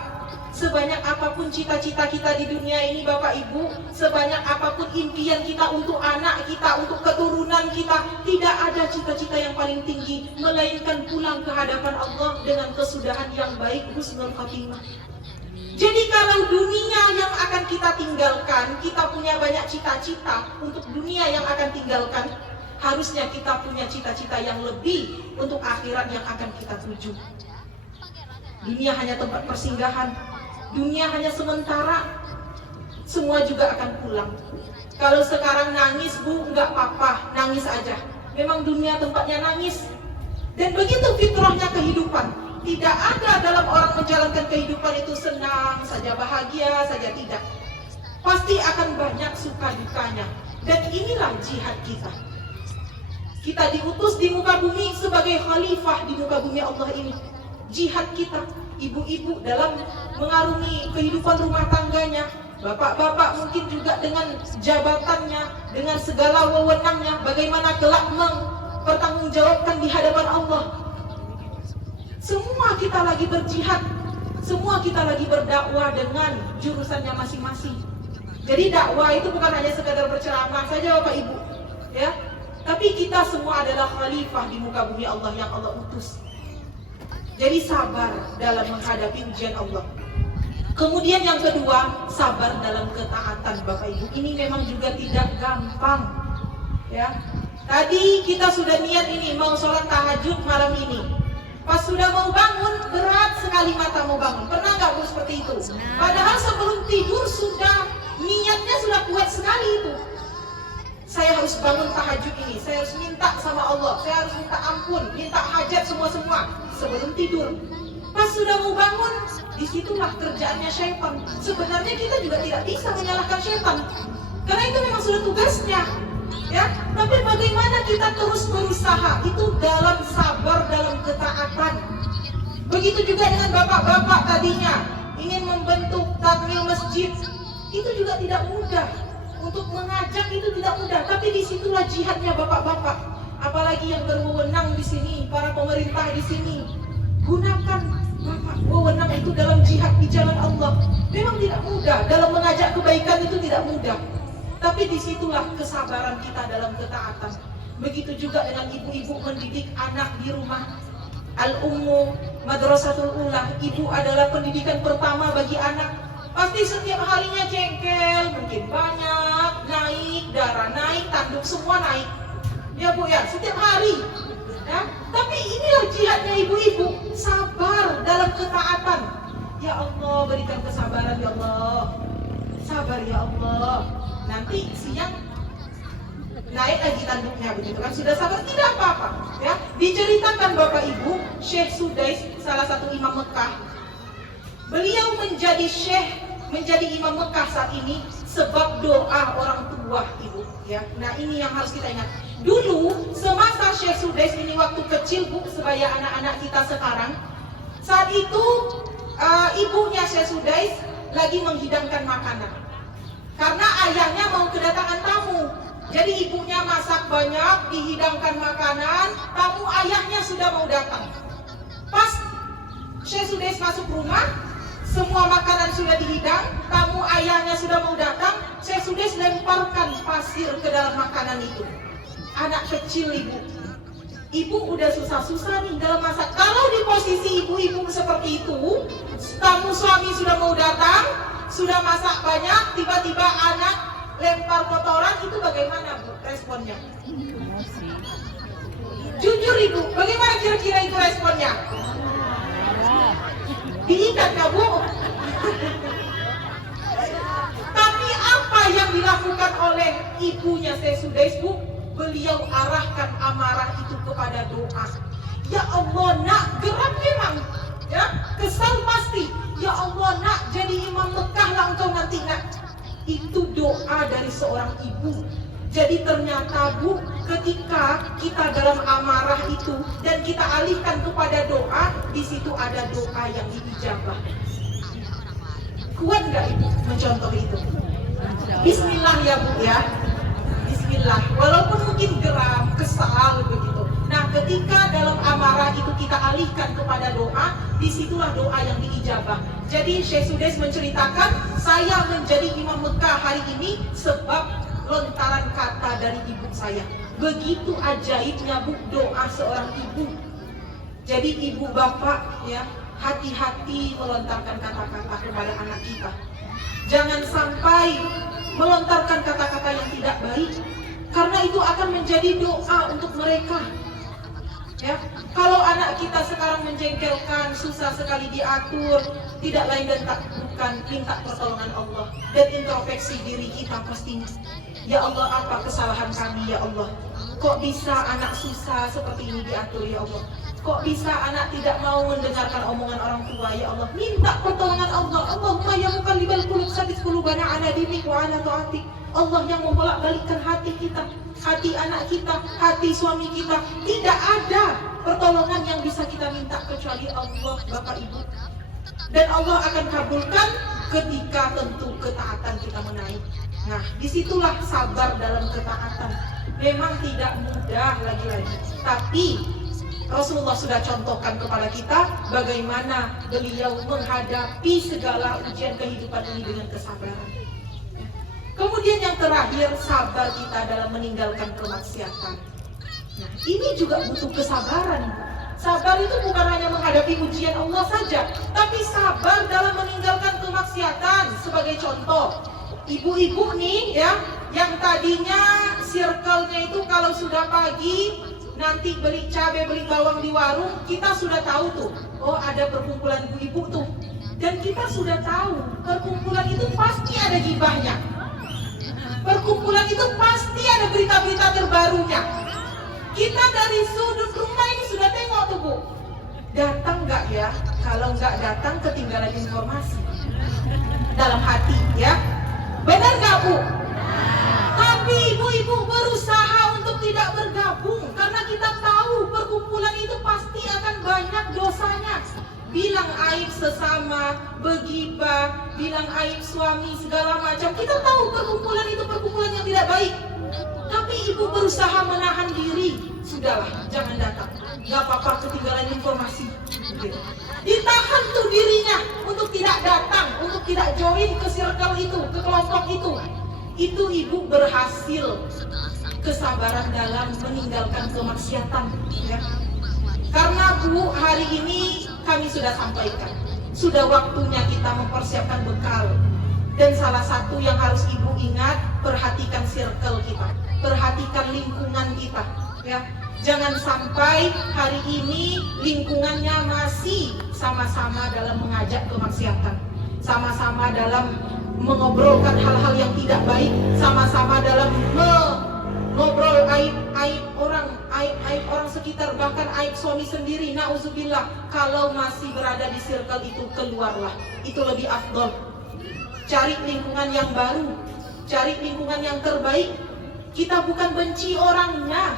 Sebanyak apapun cita-cita kita di dunia ini Bapak Ibu, sebanyak apapun impian kita untuk anak kita, untuk keturunan kita, tidak ada cita-cita yang paling tinggi melainkan pulang ke hadapan Allah dengan kesudahan yang baik, husnul khatimah. Jadi kalau dunia yang akan kita tinggalkan, kita punya banyak cita-cita untuk dunia yang akan tinggalkan, harusnya kita punya cita-cita yang lebih untuk akhirat yang akan kita tuju. Dunia hanya tempat persinggahan, dunia hanya sementara, semua juga akan pulang. Kalau sekarang nangis Bu, nggak apa-apa, nangis aja. Memang dunia tempatnya nangis. Dan begitu fitrahnya kehidupan. Tidak ada dalam orang menjalankan kehidupan itu senang saja, bahagia saja, tidak. Pasti akan banyak suka dukanya. Dan inilah jihad kita. Kita diutus di muka bumi sebagai khalifah di muka bumi Allah ini. Jihad kita, ibu-ibu dalam mengarungi kehidupan rumah tangganya, bapak-bapak mungkin juga dengan jabatannya, dengan segala wewenangnya, bagaimana kelak mempertanggungjawabkan di hadapan Allah. Semua kita lagi berjihad, semua kita lagi berdakwah dengan jurusannya masing-masing. Jadi dakwah itu bukan hanya sekadar berceramah saja Bapak Ibu, ya. Tapi kita semua adalah khalifah di muka bumi Allah yang Allah utus. Jadi sabar dalam menghadapi ujian Allah. Kemudian yang kedua, sabar dalam ketaatan Bapak Ibu. Ini memang juga tidak gampang, ya. Tadi kita sudah niat ini mau sholat tahajud malam ini. Pas sudah mau bangun, berat sekali mata mau bangun. Pernah nggak Bu seperti itu? Padahal sebelum tidur sudah niatnya sudah kuat sekali itu. Saya harus bangun tahajud ini, saya harus minta sama Allah, saya harus minta ampun, minta hajat semua sebelum tidur. Pas sudah mau bangun, disitulah kerjaannya syaitan. Sebenarnya kita juga tidak bisa menyalahkan syaitan, karena itu memang sudah tugasnya. Ya, tapi bagaimana kita terus berusaha itu dalam sabar, dalam ketaatan. Begitu juga dengan bapak-bapak tadinya ingin membentuk takmir masjid, itu juga tidak mudah. Untuk mengajak itu tidak mudah, tapi disitulah jihadnya bapak-bapak. Apalagi yang berwenang di sini, para pemerintah di sini, gunakan bapak wewenang itu dalam jihad di jalan Allah. Memang tidak mudah, dalam mengajak kebaikan itu tidak mudah. Tapi disitulah kesabaran kita dalam ketaatan. Begitu juga dengan ibu-ibu mendidik anak di rumah. Al-Ummu Madrasatul Ula, ibu adalah pendidikan pertama bagi anak. Pasti setiap harinya jengkel, mungkin banyak, naik, darah naik, tanduk semua naik. Ya Bu ya, setiap hari. Ya, tapi inilah jihadnya ibu-ibu, sabar dalam ketaatan. Ya Allah, berikan kesabaran ya Allah. Sabar ya Allah. Nanti siang naik lagi tanduknya begitu kan, sudah sabar tidak apa-apa ya. Diceritakan Bapak Ibu, Syekh Sudais salah satu imam Mekah, beliau menjadi syekh, menjadi imam Mekah saat ini sebab doa orang tua ibu ya. Nah ini yang harus kita ingat. Dulu semasa Syekh Sudais ini waktu kecil bu, sebaya anak-anak kita sekarang, saat itu ibunya Syekh Sudais lagi menghidangkan makanan karena ayahnya mau kedatangan tamu. Jadi ibunya masak banyak, dihidangkan makanan, tamu ayahnya sudah mau datang. Pas Syekh Sudais masuk rumah, semua makanan sudah dihidang, tamu ayahnya sudah mau datang, Syekh Sudais lemparkan pasir ke dalam makanan itu. Anak kecil ibu udah susah-susah nih dalam masak. Kalau di posisi ibu-ibu seperti itu, tamu suami sudah mau datang, sudah masak banyak, tiba-tiba anak lempar kotoran, itu bagaimana bu responnya? Jujur ibu, bagaimana kira-kira itu responnya? Diikat nggak bu? Tapi apa yang dilakukan oleh ibunya Syekh Sudais bu? Beliau arahkan amarah itu kepada doa. Ya Allah nak, geram memang, ya kesal pasti. Ya Allah nak, jadi imam Mekah lah engkau nanti nak. Itu doa dari seorang ibu. Jadi ternyata bu, ketika kita dalam amarah itu dan kita alihkan kepada doa, di situ ada doa yang diijabah. Kuat nggak ibu mencontoh itu? Bismillah ya bu ya. Bismillah. Walaupun mungkin geram, kesal begitu. Nah, ketika dalam amarah itu kita alihkan kepada doa, disitulah doa yang diijabah. Jadi Syekh Sudais menceritakan, saya menjadi imam Mekah hari ini sebab lontaran kata dari ibu saya. Begitu ajaibnya bu doa seorang ibu. Jadi ibu bapak ya, hati-hati melontarkan kata-kata kepada anak kita. Jangan sampai melontarkan kata-kata yang tidak baik, karena itu akan menjadi doa untuk mereka. Ya, kalau anak kita sekarang menjengkelkan, susah sekali diatur, tidak lain dan tak bukan minta pertolongan Allah dan introspeksi diri kita pastinya. Ya Allah, apa kesalahan kami ya Allah? Kok bisa anak susah seperti ini diatur ya Allah? Kok bisa anak tidak mau mendengarkan omongan orang tua ya Allah? Minta pertolongan Allah. Allahumma ya muqallibal qulub tsabbit qulubana ala dinik wa ala ta'atik. Allah yang membolak-balikkan hati kita, hati anak kita, hati suami kita. Tidak ada pertolongan yang bisa kita minta kecuali Allah, Bapak Ibu. Dan Allah akan kabulkan ketika tentu ketaatan kita menaik. Nah, disitulah sabar dalam ketaatan. Memang tidak mudah lagi-lagi, tapi Rasulullah sudah contohkan kepada kita bagaimana beliau menghadapi segala ujian kehidupan ini dengan kesabaran. Kemudian yang terakhir, sabar kita dalam meninggalkan kemaksiatan. Nah, ini juga butuh kesabaran. Sabar itu bukan hanya menghadapi ujian Allah saja, tapi sabar dalam meninggalkan kemaksiatan. Sebagai contoh, ibu-ibu nih ya, yang tadinya circle-nya itu kalau sudah pagi nanti beli cabai, beli bawang di warung, kita sudah tahu tuh, oh ada perkumpulan ibu-ibu tuh. Dan kita sudah tahu, perkumpulan itu pasti ada gibahnya. Perkumpulan itu pasti ada berita-berita terbarunya. Kita dari sudut rumah ini sudah tengok tuh bu. Datang nggak ya? Kalau nggak datang ketinggalan informasi dalam hati ya. Benar nggak bu? Tapi ibu-ibu berusaha untuk tidak bergabung karena kita tahu perkumpulan itu pasti akan banyak dosanya. Bilang aib sesama, begibah, bilang aib suami, segala macam. Kita tahu perkumpulan itu perkumpulan yang tidak baik. Tapi ibu berusaha menahan diri. Sudahlah, jangan datang. Gak apa-apa ketinggalan informasi. Gitu. Ditahan tuh dirinya untuk tidak datang, untuk tidak join ke circle itu, ke kelompok itu. Itu ibu berhasil kesabaran dalam meninggalkan kemaksiatan. Ya. Karena bu, hari ini kami sudah sampaikan, sudah waktunya kita mempersiapkan bekal. Dan salah satu yang harus ibu ingat, perhatikan circle kita, perhatikan lingkungan kita. Ya, jangan sampai hari ini lingkungannya masih sama-sama dalam mengajak kemaksiatan, sama-sama dalam mengobrolkan hal-hal yang tidak baik, sama-sama dalam mengobrol aib orang sekitar, bahkan aib suami sendiri. Nauzubillah. Kalau masih berada di circle itu, keluarlah. Itu lebih afdol. Cari lingkungan yang baru, cari lingkungan yang terbaik. Kita bukan benci orangnya,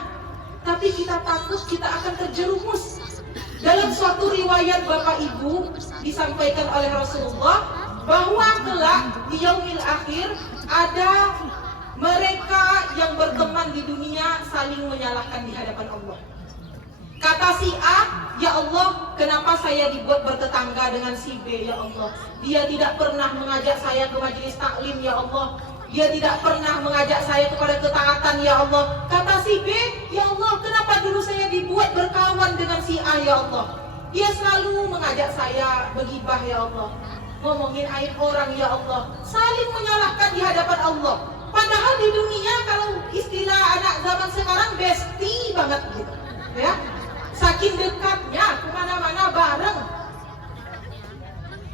tapi kita takut kita akan terjerumus. Dalam suatu riwayat Bapak Ibu disampaikan oleh Rasulullah bahwa kelak di yaumil akhir ada mereka yang berteman di dunia saling menyalahkan di hadapan Allah. Kata si A, ya Allah, kenapa saya dibuat bertetangga dengan si B, ya Allah? Dia tidak pernah mengajak saya ke majelis taklim, ya Allah. Dia tidak pernah mengajak saya kepada ketaatan, ya Allah. Kata si B, ya Allah, kenapa dulu saya dibuat berkawan dengan si A, ya Allah? Dia selalu mengajak saya begibah, ya Allah. Ngomongin aib orang, ya Allah. Saling menyalahkan di hadapan Allah. Padahal di dunia kalau istilah anak zaman sekarang bestie banget gitu, ya. Saking dekatnya, kemana-mana bareng.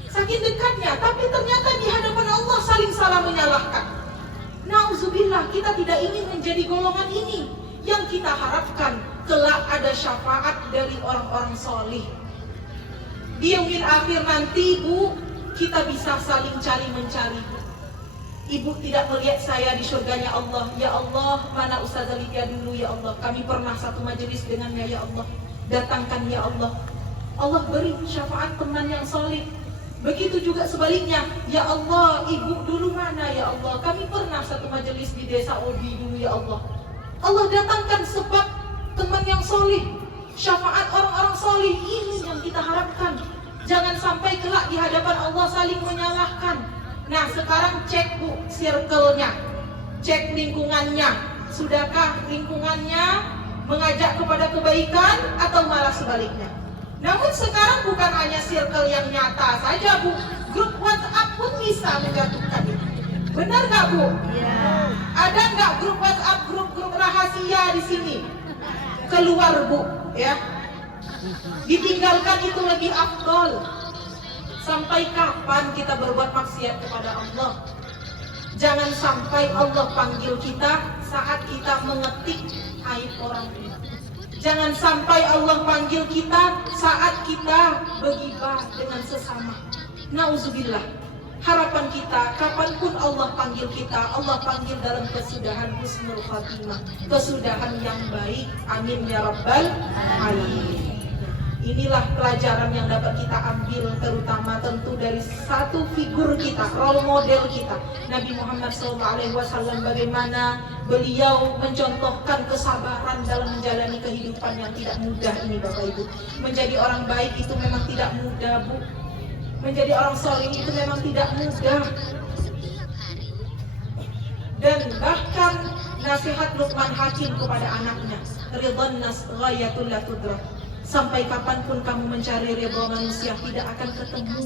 Saking dekatnya, tapi ternyata di hadapan Allah saling salah menyalahkan. Nauzubillah, kita tidak ingin menjadi golongan ini. Yang kita harapkan, kelak ada syafaat dari orang-orang solih. Di yaumil akhir nanti, Bu, kita bisa saling cari-mencari. Ibu tidak melihat saya di surganya Allah. Ya Allah, mana Ustazah Lydia dulu, ya Allah. Kami pernah satu majelis dengannya, ya Allah. Datangkan, ya Allah. Allah beri syafaat teman yang solid. Begitu juga sebaliknya. Ya Allah, ibu dulu mana, ya Allah. Kami pernah satu majelis di desa Obi dulu, ya Allah. Allah datangkan sebab teman yang solid. Syafaat orang-orang solid ini yang kita harapkan. Jangan sampai kelak di hadapan Allah saling menyalahkan. Nah, sekarang cek, Bu, circle-nya. Cek lingkungannya. Sudahkah lingkungannya mengajak kepada kebaikan atau malah sebaliknya? Namun sekarang bukan hanya circle yang nyata saja, Bu. Grup WhatsApp pun bisa menjatuhkan itu. Benar nggak, Bu? Ya. Ada nggak grup WhatsApp, grup rahasia di sini? Keluar, Bu, ya. Ditinggalkan itu lebih afdol. Sampai kapan kita berbuat maksiat kepada Allah? Jangan sampai Allah panggil kita saat kita mengetik aib orang lain. Jangan sampai Allah panggil kita saat kita bergibah dengan sesama. Nauzubillah. Harapan kita, kapanpun Allah panggil kita, Allah panggil dalam kesudahan husnul khatimah, kesudahan yang baik. Amin ya rabbal alamin. Inilah pelajaran yang dapat kita ambil, terutama tentu dari satu figur kita, role model kita, Nabi Muhammad SAW. Bagaimana beliau mencontohkan kesabaran dalam menjalani kehidupan yang tidak mudah ini, Bapak Ibu. Menjadi orang baik itu memang tidak mudah, Bu. Menjadi orang soleh itu memang tidak mudah. Dan bahkan nasihat Luqman Hakim kepada anaknya, ridwan nas ghayatul la tudrak. Sampai kapanpun kamu mencari ridha manusia tidak akan ketemu.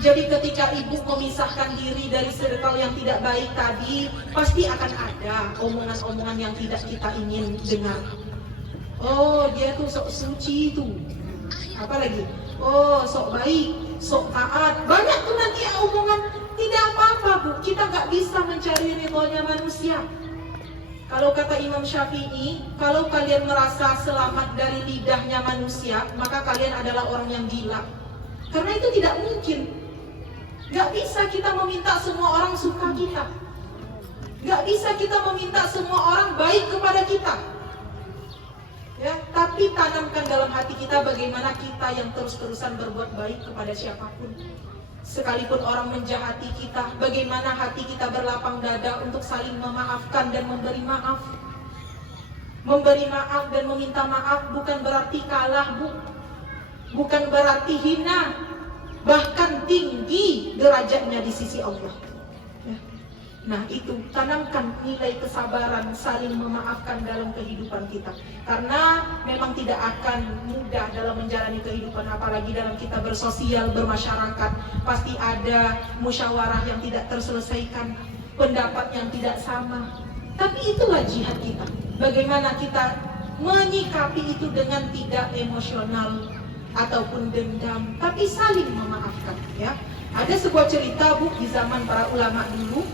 Jadi ketika ibu memisahkan diri dari circle yang tidak baik tadi, pasti akan ada omongan-omongan yang tidak kita ingin dengar. Oh, dia tuh sok suci tuh. Apa lagi? Oh, sok baik, sok taat. Banyak tuh nanti omongan. Tidak apa-apa, Bu. Kita nggak bisa mencari ridhonya manusia. Kalau kata Imam Syafi'i, kalau kalian merasa selamat dari lidahnya manusia, maka kalian adalah orang yang gila. Karena itu tidak mungkin. Gak bisa kita meminta semua orang suka kita. Gak bisa kita meminta semua orang baik kepada kita. Ya, tapi tanamkan dalam hati kita bagaimana kita yang terus-terusan berbuat baik kepada siapapun. Sekalipun orang menjahati kita, bagaimana hati kita berlapang dada untuk saling memaafkan dan memberi maaf. Memberi maaf dan meminta maaf bukan berarti kalah, Bu. Bukan berarti hina. Bahkan tinggi derajatnya di sisi Allah. Nah, itu tanamkan nilai kesabaran, saling memaafkan dalam kehidupan kita. Karena memang tidak akan mudah dalam menjalani kehidupan, apalagi dalam kita bersosial, bermasyarakat. Pasti ada musyawarah yang tidak terselesaikan, pendapat yang tidak sama. Tapi itulah jihad kita. Bagaimana kita menyikapi itu dengan tidak emosional ataupun dendam, tapi saling memaafkan, ya. Ada sebuah cerita, Bu, di zaman para ulama dulu.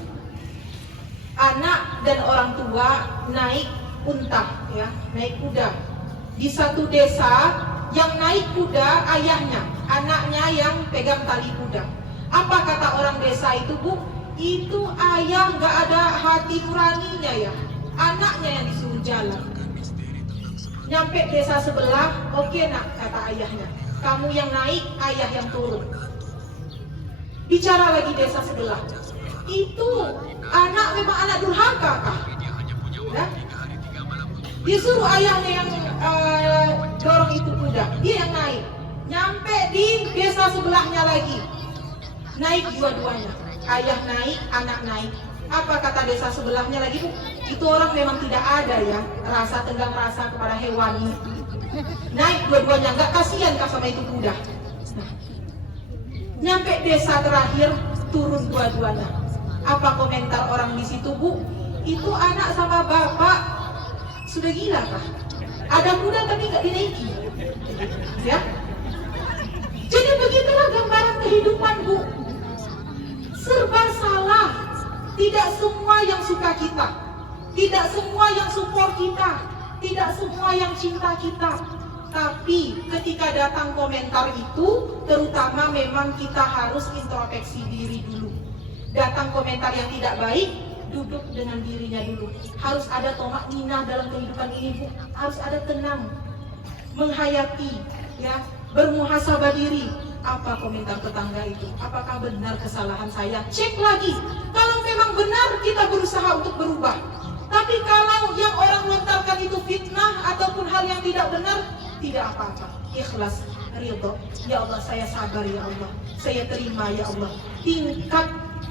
Anak dan orang tua naik unta, ya, naik kuda. Di satu desa yang naik kuda ayahnya, anaknya yang pegang tali kuda. Apa kata orang desa itu, Bu? Itu ayah nggak ada hati nuraninya ya, anaknya yang disuruh jalan. Nyampe desa sebelah, oke nak, kata ayahnya, kamu yang naik, ayah yang turun. Bicara lagi desa sebelah, itu anak memang anak durhaka kah? Ya? Dia suruh ayahnya yang dorong itu kuda, dia yang naik. Nyampe di desa sebelahnya lagi, naik dua-duanya, ayah naik, anak naik. Apa kata desa sebelahnya lagi? Itu orang memang tidak ada ya rasa tenggang rasa kepada hewan. Naik dua-duanya, nggak kasihan kah sama itu kuda? Nah, nyampe desa terakhir, turun dua-duanya. Apa komentar orang di situ, Bu? Itu anak sama bapak sudah gila kah? Ada kuda tapi nggak dinaiki, ya? Jadi begitulah gambaran kehidupan, Bu. Serba salah. Tidak semua yang suka kita, tidak semua yang support kita, tidak semua yang cinta kita. Tapi ketika datang komentar itu, terutama memang kita harus introspeksi diri dulu. Datang komentar yang tidak baik, duduk dengan dirinya dulu. Harus ada tomak ninah dalam kehidupan ini, Bu. Harus ada tenang, menghayati, ya, bermuhasabah diri. Apa komentar tetangga itu? Apakah benar kesalahan saya? Cek lagi. Kalau memang benar, kita berusaha untuk berubah. Tapi kalau yang orang lontarkan itu fitnah ataupun hal yang tidak benar, tidak apa-apa. Ikhlas, ridho. Ya Allah, saya sabar ya Allah. Saya terima ya Allah. Tingkat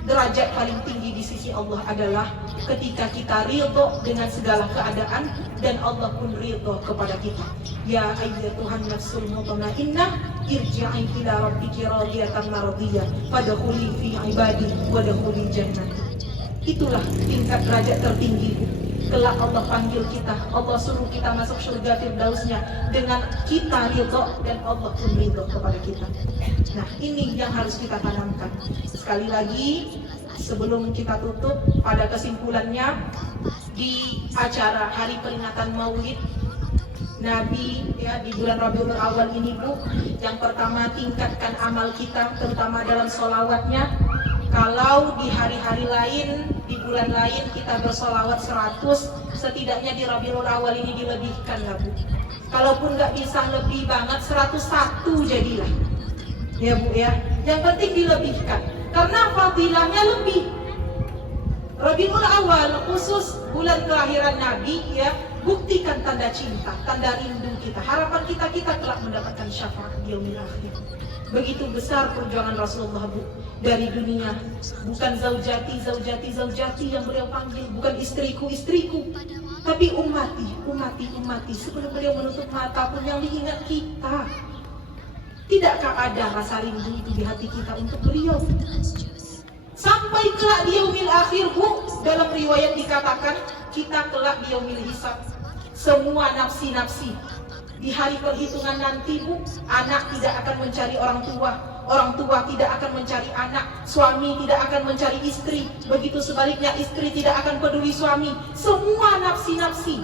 derajat paling tinggi di sisi Allah adalah ketika kita ridho dengan segala keadaan dan Allah pun ridho kepada kita. Ya ayyatuhan nafsul mutmainnah irji'i ila rabbiki radiyatan mardiyah fadkhuli fi ibadi wadkhuli jannati. Itulah tingkat derajat tertinggi. Kelak Allah panggil kita, Allah suruh kita masuk surga Firdausnya dengan kita ridho dan Allah pun ridho kepada kita. Nah, ini yang harus kita tanamkan. Sekali lagi, sebelum kita tutup, pada kesimpulannya, di acara hari peringatan Maulid Nabi ya di bulan Rabiul Awal ini, Bu, yang pertama tingkatkan amal kita, terutama dalam sholawatnya. Kalau di hari-hari lain, di bulan lain kita bersolawat 100, setidaknya di Rabiul Awal ini dilebihkan lah, Bu. Kalaupun nggak bisa lebih banget, 101 jadilah, ya Bu ya. Yang penting dilebihkan, karena fadilahnya lebih. Rabiul Awal khusus bulan kelahiran Nabi ya, buktikan tanda cinta, tanda rindu kita. Harapan kita kelak mendapatkan syafaat di yaumil akhir. Begitu besar perjuangan Rasulullah, Bu, dari dunia. Bukan zaujati yang beliau panggil, bukan istriku, tapi ummati. Sebelum beliau menutup mata pun yang diingat kita. Tidakkah ada rasa rindu itu di hati kita untuk beliau? Sampai kelak di yaumil akhir, Bu, dalam riwayat dikatakan kita kelak di yaumil hisab. Semua nafsi-nafsi di hari perhitungan nanti, Bu, anak tidak akan mencari orang tua tidak akan mencari anak, suami tidak akan mencari istri, begitu sebaliknya istri tidak akan peduli suami. Semua nafsi-nafsi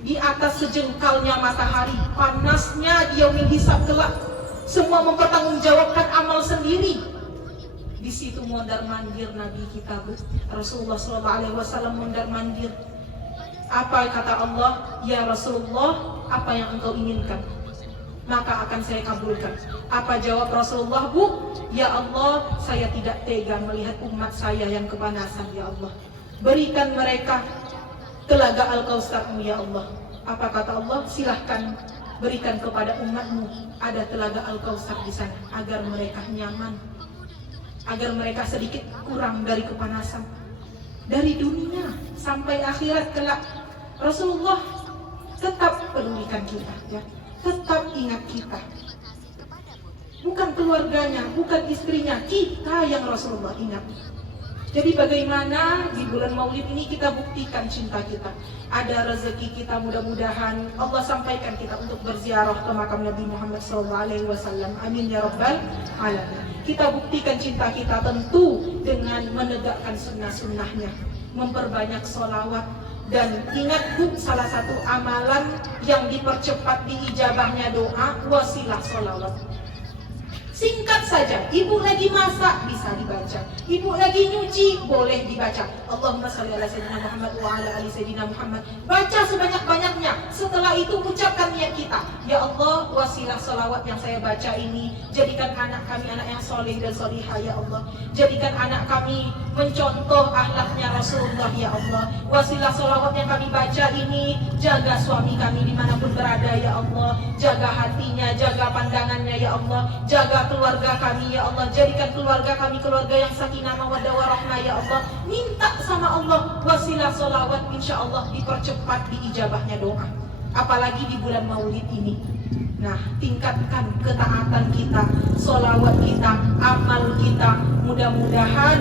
di atas sejengkalnya matahari, panasnya di yaumil hisab kelak, semua mempertanggungjawabkan amal sendiri. Di situ mondar-mandir Nabi kita, Bu, Rasulullah SAW mondar-mandir. Apa kata Allah? Ya Rasulullah, apa yang engkau inginkan, maka akan saya kabulkan. Apa jawab Rasulullah, Bu? Ya Allah, saya tidak tega melihat umat saya yang kepanasan, ya Allah. Berikan mereka telaga Al-Kausar-Mu, ya Allah. Apa kata Allah? Silahkan berikan kepada umatmu ada telaga Al-Kausar di sana, agar mereka nyaman, agar mereka sedikit kurang dari kepanasan. Dari dunia sampai akhirat kelak, Rasulullah tetap pedulikan kita, ya. Tetap ingat kita. Bukan keluarganya, bukan istrinya, kita yang Rasulullah ingat. Jadi bagaimana di bulan Maulid ini kita buktikan cinta kita. Ada rezeki kita, mudah-mudahan Allah sampaikan kita untuk berziarah ke makam Nabi Muhammad SAW. Amin ya Rabbal Alamin. Kita buktikan cinta kita tentu dengan menegakkan sunnah-sunnahnya, memperbanyak sholawat. Dan ingat, Bu, salah satu amalan yang dipercepat diijabahnya doa, wasilah sholawat. Singkat saja, ibu lagi masak bisa dibaca, ibu lagi nyuci boleh dibaca. Allahumma shalli ala sayyidina Muhammad wa ala ali sayyidina Muhammad. Baca sebanyak-banyaknya. Setelah itu ucapkan niat kita, ya Allah, wasilah salawat yang saya baca ini, jadikan anak kami anak yang soleh dan solihah ya Allah. Jadikan anak kami mencontoh akhlaknya Rasulullah ya Allah. Wasilah salawat yang kami baca ini, jaga suami kami dimanapun berada ya Allah. Jaga hatinya, jaga pandangannya ya Allah. Jaga keluarga kami ya Allah, jadikan keluarga kami keluarga yang sakinah mawaddah warahmah ya Allah. Minta sama Allah wasilah sholawat, insya Allah dipercepat diijabahnya doa, apalagi di bulan Maulid ini. Nah, tingkatkan ketaatan kita, sholawat kita, amal kita. Mudah-mudahan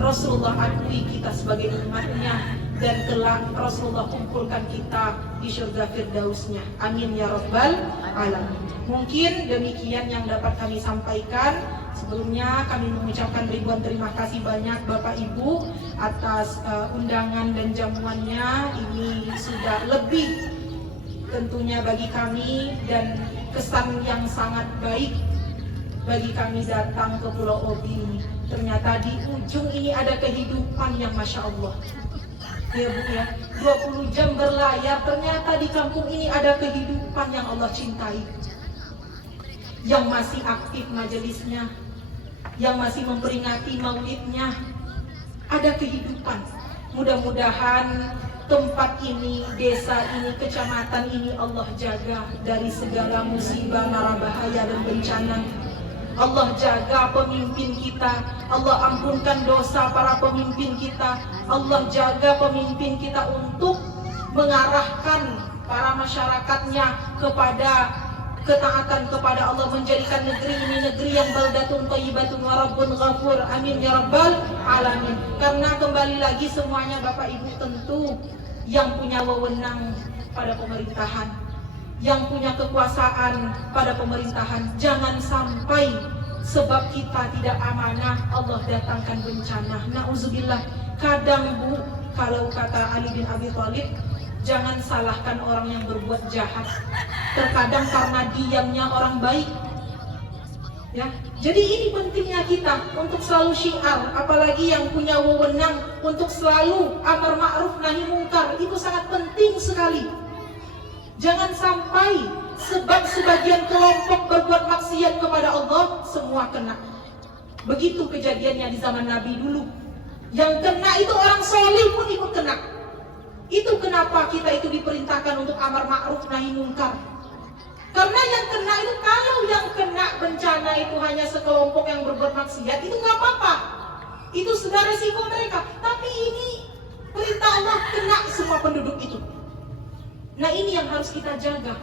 Rasulullah akui kita sebagai umatnya, dan kelak Rasulullah kumpulkan kita di surga firdausnya. Amin ya rabbal alamin. Mungkin demikian yang dapat kami sampaikan. Sebelumnya kami mengucapkan ribuan terima kasih banyak Bapak Ibu atas undangan dan jamuannya. Ini sudah lebih tentunya bagi kami, dan kesan yang sangat baik bagi kami datang ke Pulau Obi ini. Ternyata di ujung ini ada kehidupan yang Masya Allah ya Bu ya, 20 jam berlayar, ternyata di kampung ini ada kehidupan yang Allah cintai, yang masih aktif majelisnya, yang masih memperingati maulidnya, ada kehidupan. Mudah-mudahan tempat ini, desa ini, kecamatan ini Allah jaga dari segala musibah, mara bahaya dan bencana. Allah jaga pemimpin kita, Allah ampunkan dosa para pemimpin kita, Allah jaga pemimpin kita untuk mengarahkan para masyarakatnya kepada ketaatan kepada Allah, menjadikan negeri ini negeri yang baldatun thayyibatun wa rabbun ghafur. Amin ya rabbal alamin. Karena kembali lagi semuanya Bapak Ibu tentu yang punya wewenang pada pemerintahan, yang punya kekuasaan pada pemerintahan, jangan sampai sebab kita tidak amanah Allah datangkan bencana. Nauzubillah. Kadang Bu, kalau kata Ali bin Abi Thalib, jangan salahkan orang yang berbuat jahat, terkadang karena diamnya orang baik ya. Jadi ini pentingnya kita untuk selalu syiar, apalagi yang punya wewenang untuk selalu amar ma'ruf nahi mungkar, itu sangat penting sekali. Jangan sampai sebab sebagian kelompok berbuat maksiat kepada Allah, semua kena. Begitu kejadiannya di zaman Nabi dulu. Yang kena itu orang soleh pun ikut kena. Itu kenapa kita itu diperintahkan untuk amar ma'ruf nahi mungkar. Karena yang kena itu, kalau yang kena bencana itu hanya sekelompok yang berbuat maksiat, itu nggak apa-apa. Itu sudah resiko mereka. Tapi ini perintah Allah, kena semua penduduk itu. Nah ini yang harus kita jaga.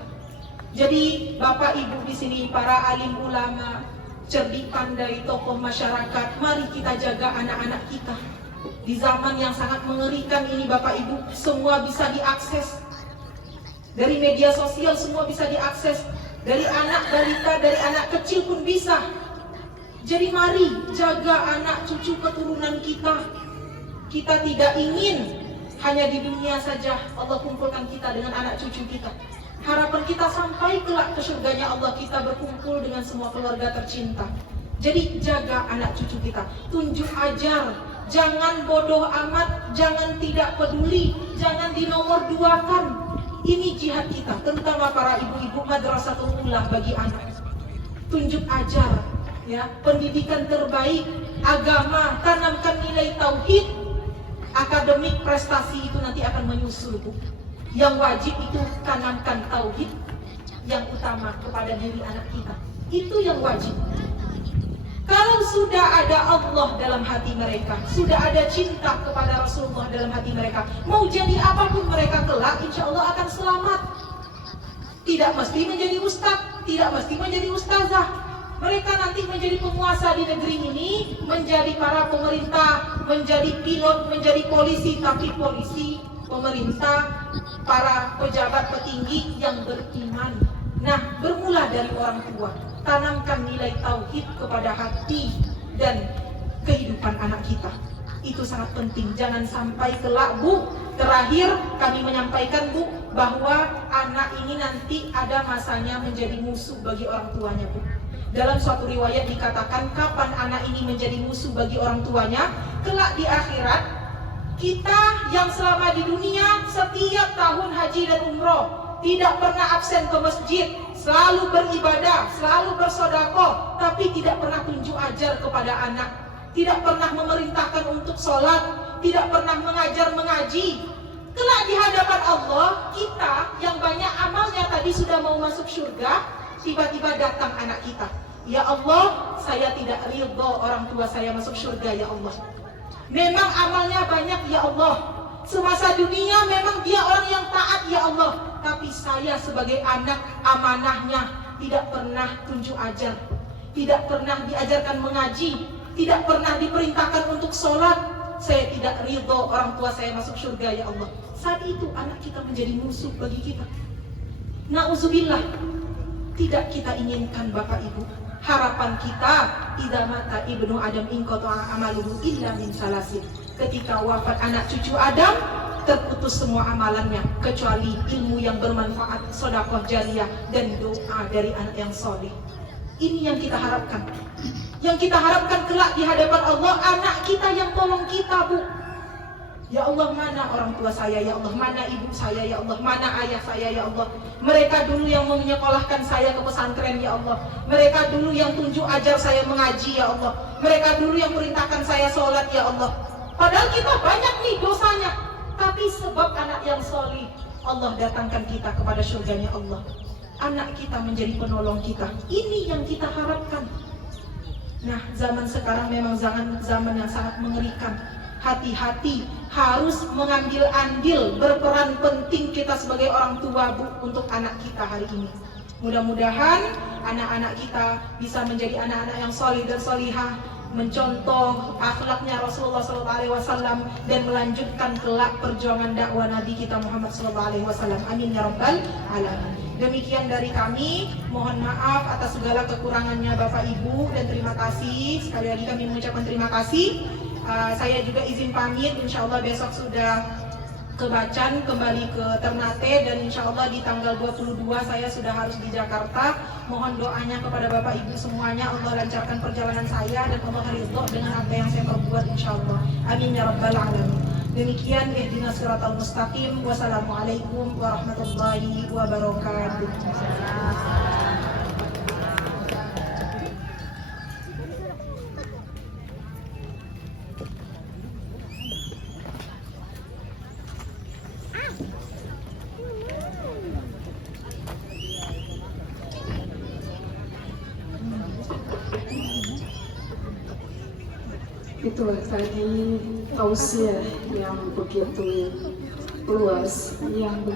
Jadi Bapak Ibu di sini, para alim ulama, cerdik pandai, tokoh masyarakat, mari kita jaga anak-anak kita. Di zaman yang sangat mengerikan ini Bapak Ibu, semua bisa diakses. Dari media sosial semua bisa diakses. Dari anak balita, dari anak kecil pun bisa. Jadi mari jaga anak cucu keturunan kita. Kita tidak ingin hanya di dunia saja Allah kumpulkan kita dengan anak cucu kita. Harapan kita sampai kelak ke surganya Allah, kita berkumpul dengan semua keluarga tercinta. Jadi jaga anak cucu kita, tunjuk ajar, jangan bodoh amat, jangan tidak peduli, jangan dinomor duakan. Ini jihad kita, terutama para ibu-ibu madrasatul ulah bagi anak. Tunjuk ajar, ya, pendidikan terbaik, agama, tanamkan nilai tauhid. Akademik prestasi itu nanti akan menyusul, Bu. Yang wajib itu tanamkan tauhid yang utama kepada diri anak kita. Itu yang wajib. Kalau sudah ada Allah dalam hati mereka, sudah ada cinta kepada Rasulullah dalam hati mereka, mau jadi apapun mereka kelak, insya Allah akan selamat. Tidak mesti menjadi ustadz, tidak mesti menjadi ustazah. Mereka nanti menjadi penguasa di negeri ini, menjadi para pemerintah, menjadi pilot, menjadi polisi, tapi polisi, pemerintah, para pejabat petinggi yang beriman. Nah, bermula dari orang tua. Tanamkan nilai tauhid kepada hati dan kehidupan anak kita. Itu sangat penting. Jangan sampai kelak, Bu. Terakhir kami menyampaikan, Bu, bahwa anak ini nanti ada masanya menjadi musuh bagi orang tuanya, Bu. Dalam suatu riwayat dikatakan, kapan anak ini menjadi musuh bagi orang tuanya? Kelak di akhirat, kita yang selama di dunia setiap tahun haji dan umroh, tidak pernah absen ke masjid, selalu beribadah, selalu bersedekah, tapi tidak pernah tunjuk ajar kepada anak, tidak pernah memerintahkan untuk sholat, tidak pernah mengajar mengaji. Kelak di hadapan Allah, kita yang banyak amalnya tadi sudah mau masuk surga, tiba-tiba datang anak kita. Ya Allah, saya tidak ridho orang tua saya masuk surga ya Allah. Memang amalnya banyak ya Allah. Semasa dunia memang dia orang yang taat ya Allah. Tapi saya sebagai anak amanahnya tidak pernah tunjuk ajar, tidak pernah diajarkan mengaji, tidak pernah diperintahkan untuk sholat. Saya tidak ridho orang tua saya masuk surga ya Allah. Saat itu anak kita menjadi musuh bagi kita. Na'udzubillah. Tidak kita inginkan Bapak Ibu. Harapan kita, idza mata ibnu Adam inqata'a amaluhu illa min salasin. Ketika wafat anak cucu Adam, terputus semua amalannya kecuali ilmu yang bermanfaat, sedekah jariyah, dan doa dari anak yang soleh. Ini yang kita harapkan. Yang kita harapkan kelak di hadapan Allah, anak kita yang tolong kita, Bu. Ya Allah, mana orang tua saya ya Allah, mana ibu saya ya Allah, mana ayah saya ya Allah. Mereka dulu yang menyekolahkan saya ke pesantren ya Allah. Mereka dulu yang tunjuk ajar saya mengaji ya Allah. Mereka dulu yang perintahkan saya sholat ya Allah. Padahal kita banyak nih dosanya, tapi sebab anak yang solih, Allah datangkan kita kepada surganya Allah. Anak kita menjadi penolong kita. Ini yang kita harapkan. Nah, zaman sekarang memang zaman yang sangat mengerikan. Hati-hati, harus mengambil andil, berperan penting kita sebagai orang tua, Bu, untuk anak kita hari ini. Mudah-mudahan anak-anak kita bisa menjadi anak-anak yang solih dan solihah, mencontoh akhlaknya Rasulullah SAW dan melanjutkan kelak perjuangan dakwah Nabi kita Muhammad SAW. Amin ya rabbal alamin. Demikian dari kami, mohon maaf atas segala kekurangannya Bapak Ibu, dan terima kasih. Sekali lagi kami mengucapkan terima kasih. Saya juga izin pamit, insya Allah besok sudah ke Bacan, kembali ke Ternate, dan insya Allah di tanggal 22 saya sudah harus di Jakarta. Mohon doanya kepada Bapak Ibu semuanya, Allah lancarkan perjalanan saya dan Allah ridho dengan apa yang saya perbuat insya Allah. Amin ya rabbal alamin. Demikian, ihdinas siratal mustaqim. Wassalamualaikum warahmatullahi wabarakatuh. Itulah tadi tausiah yang begitu luas, yang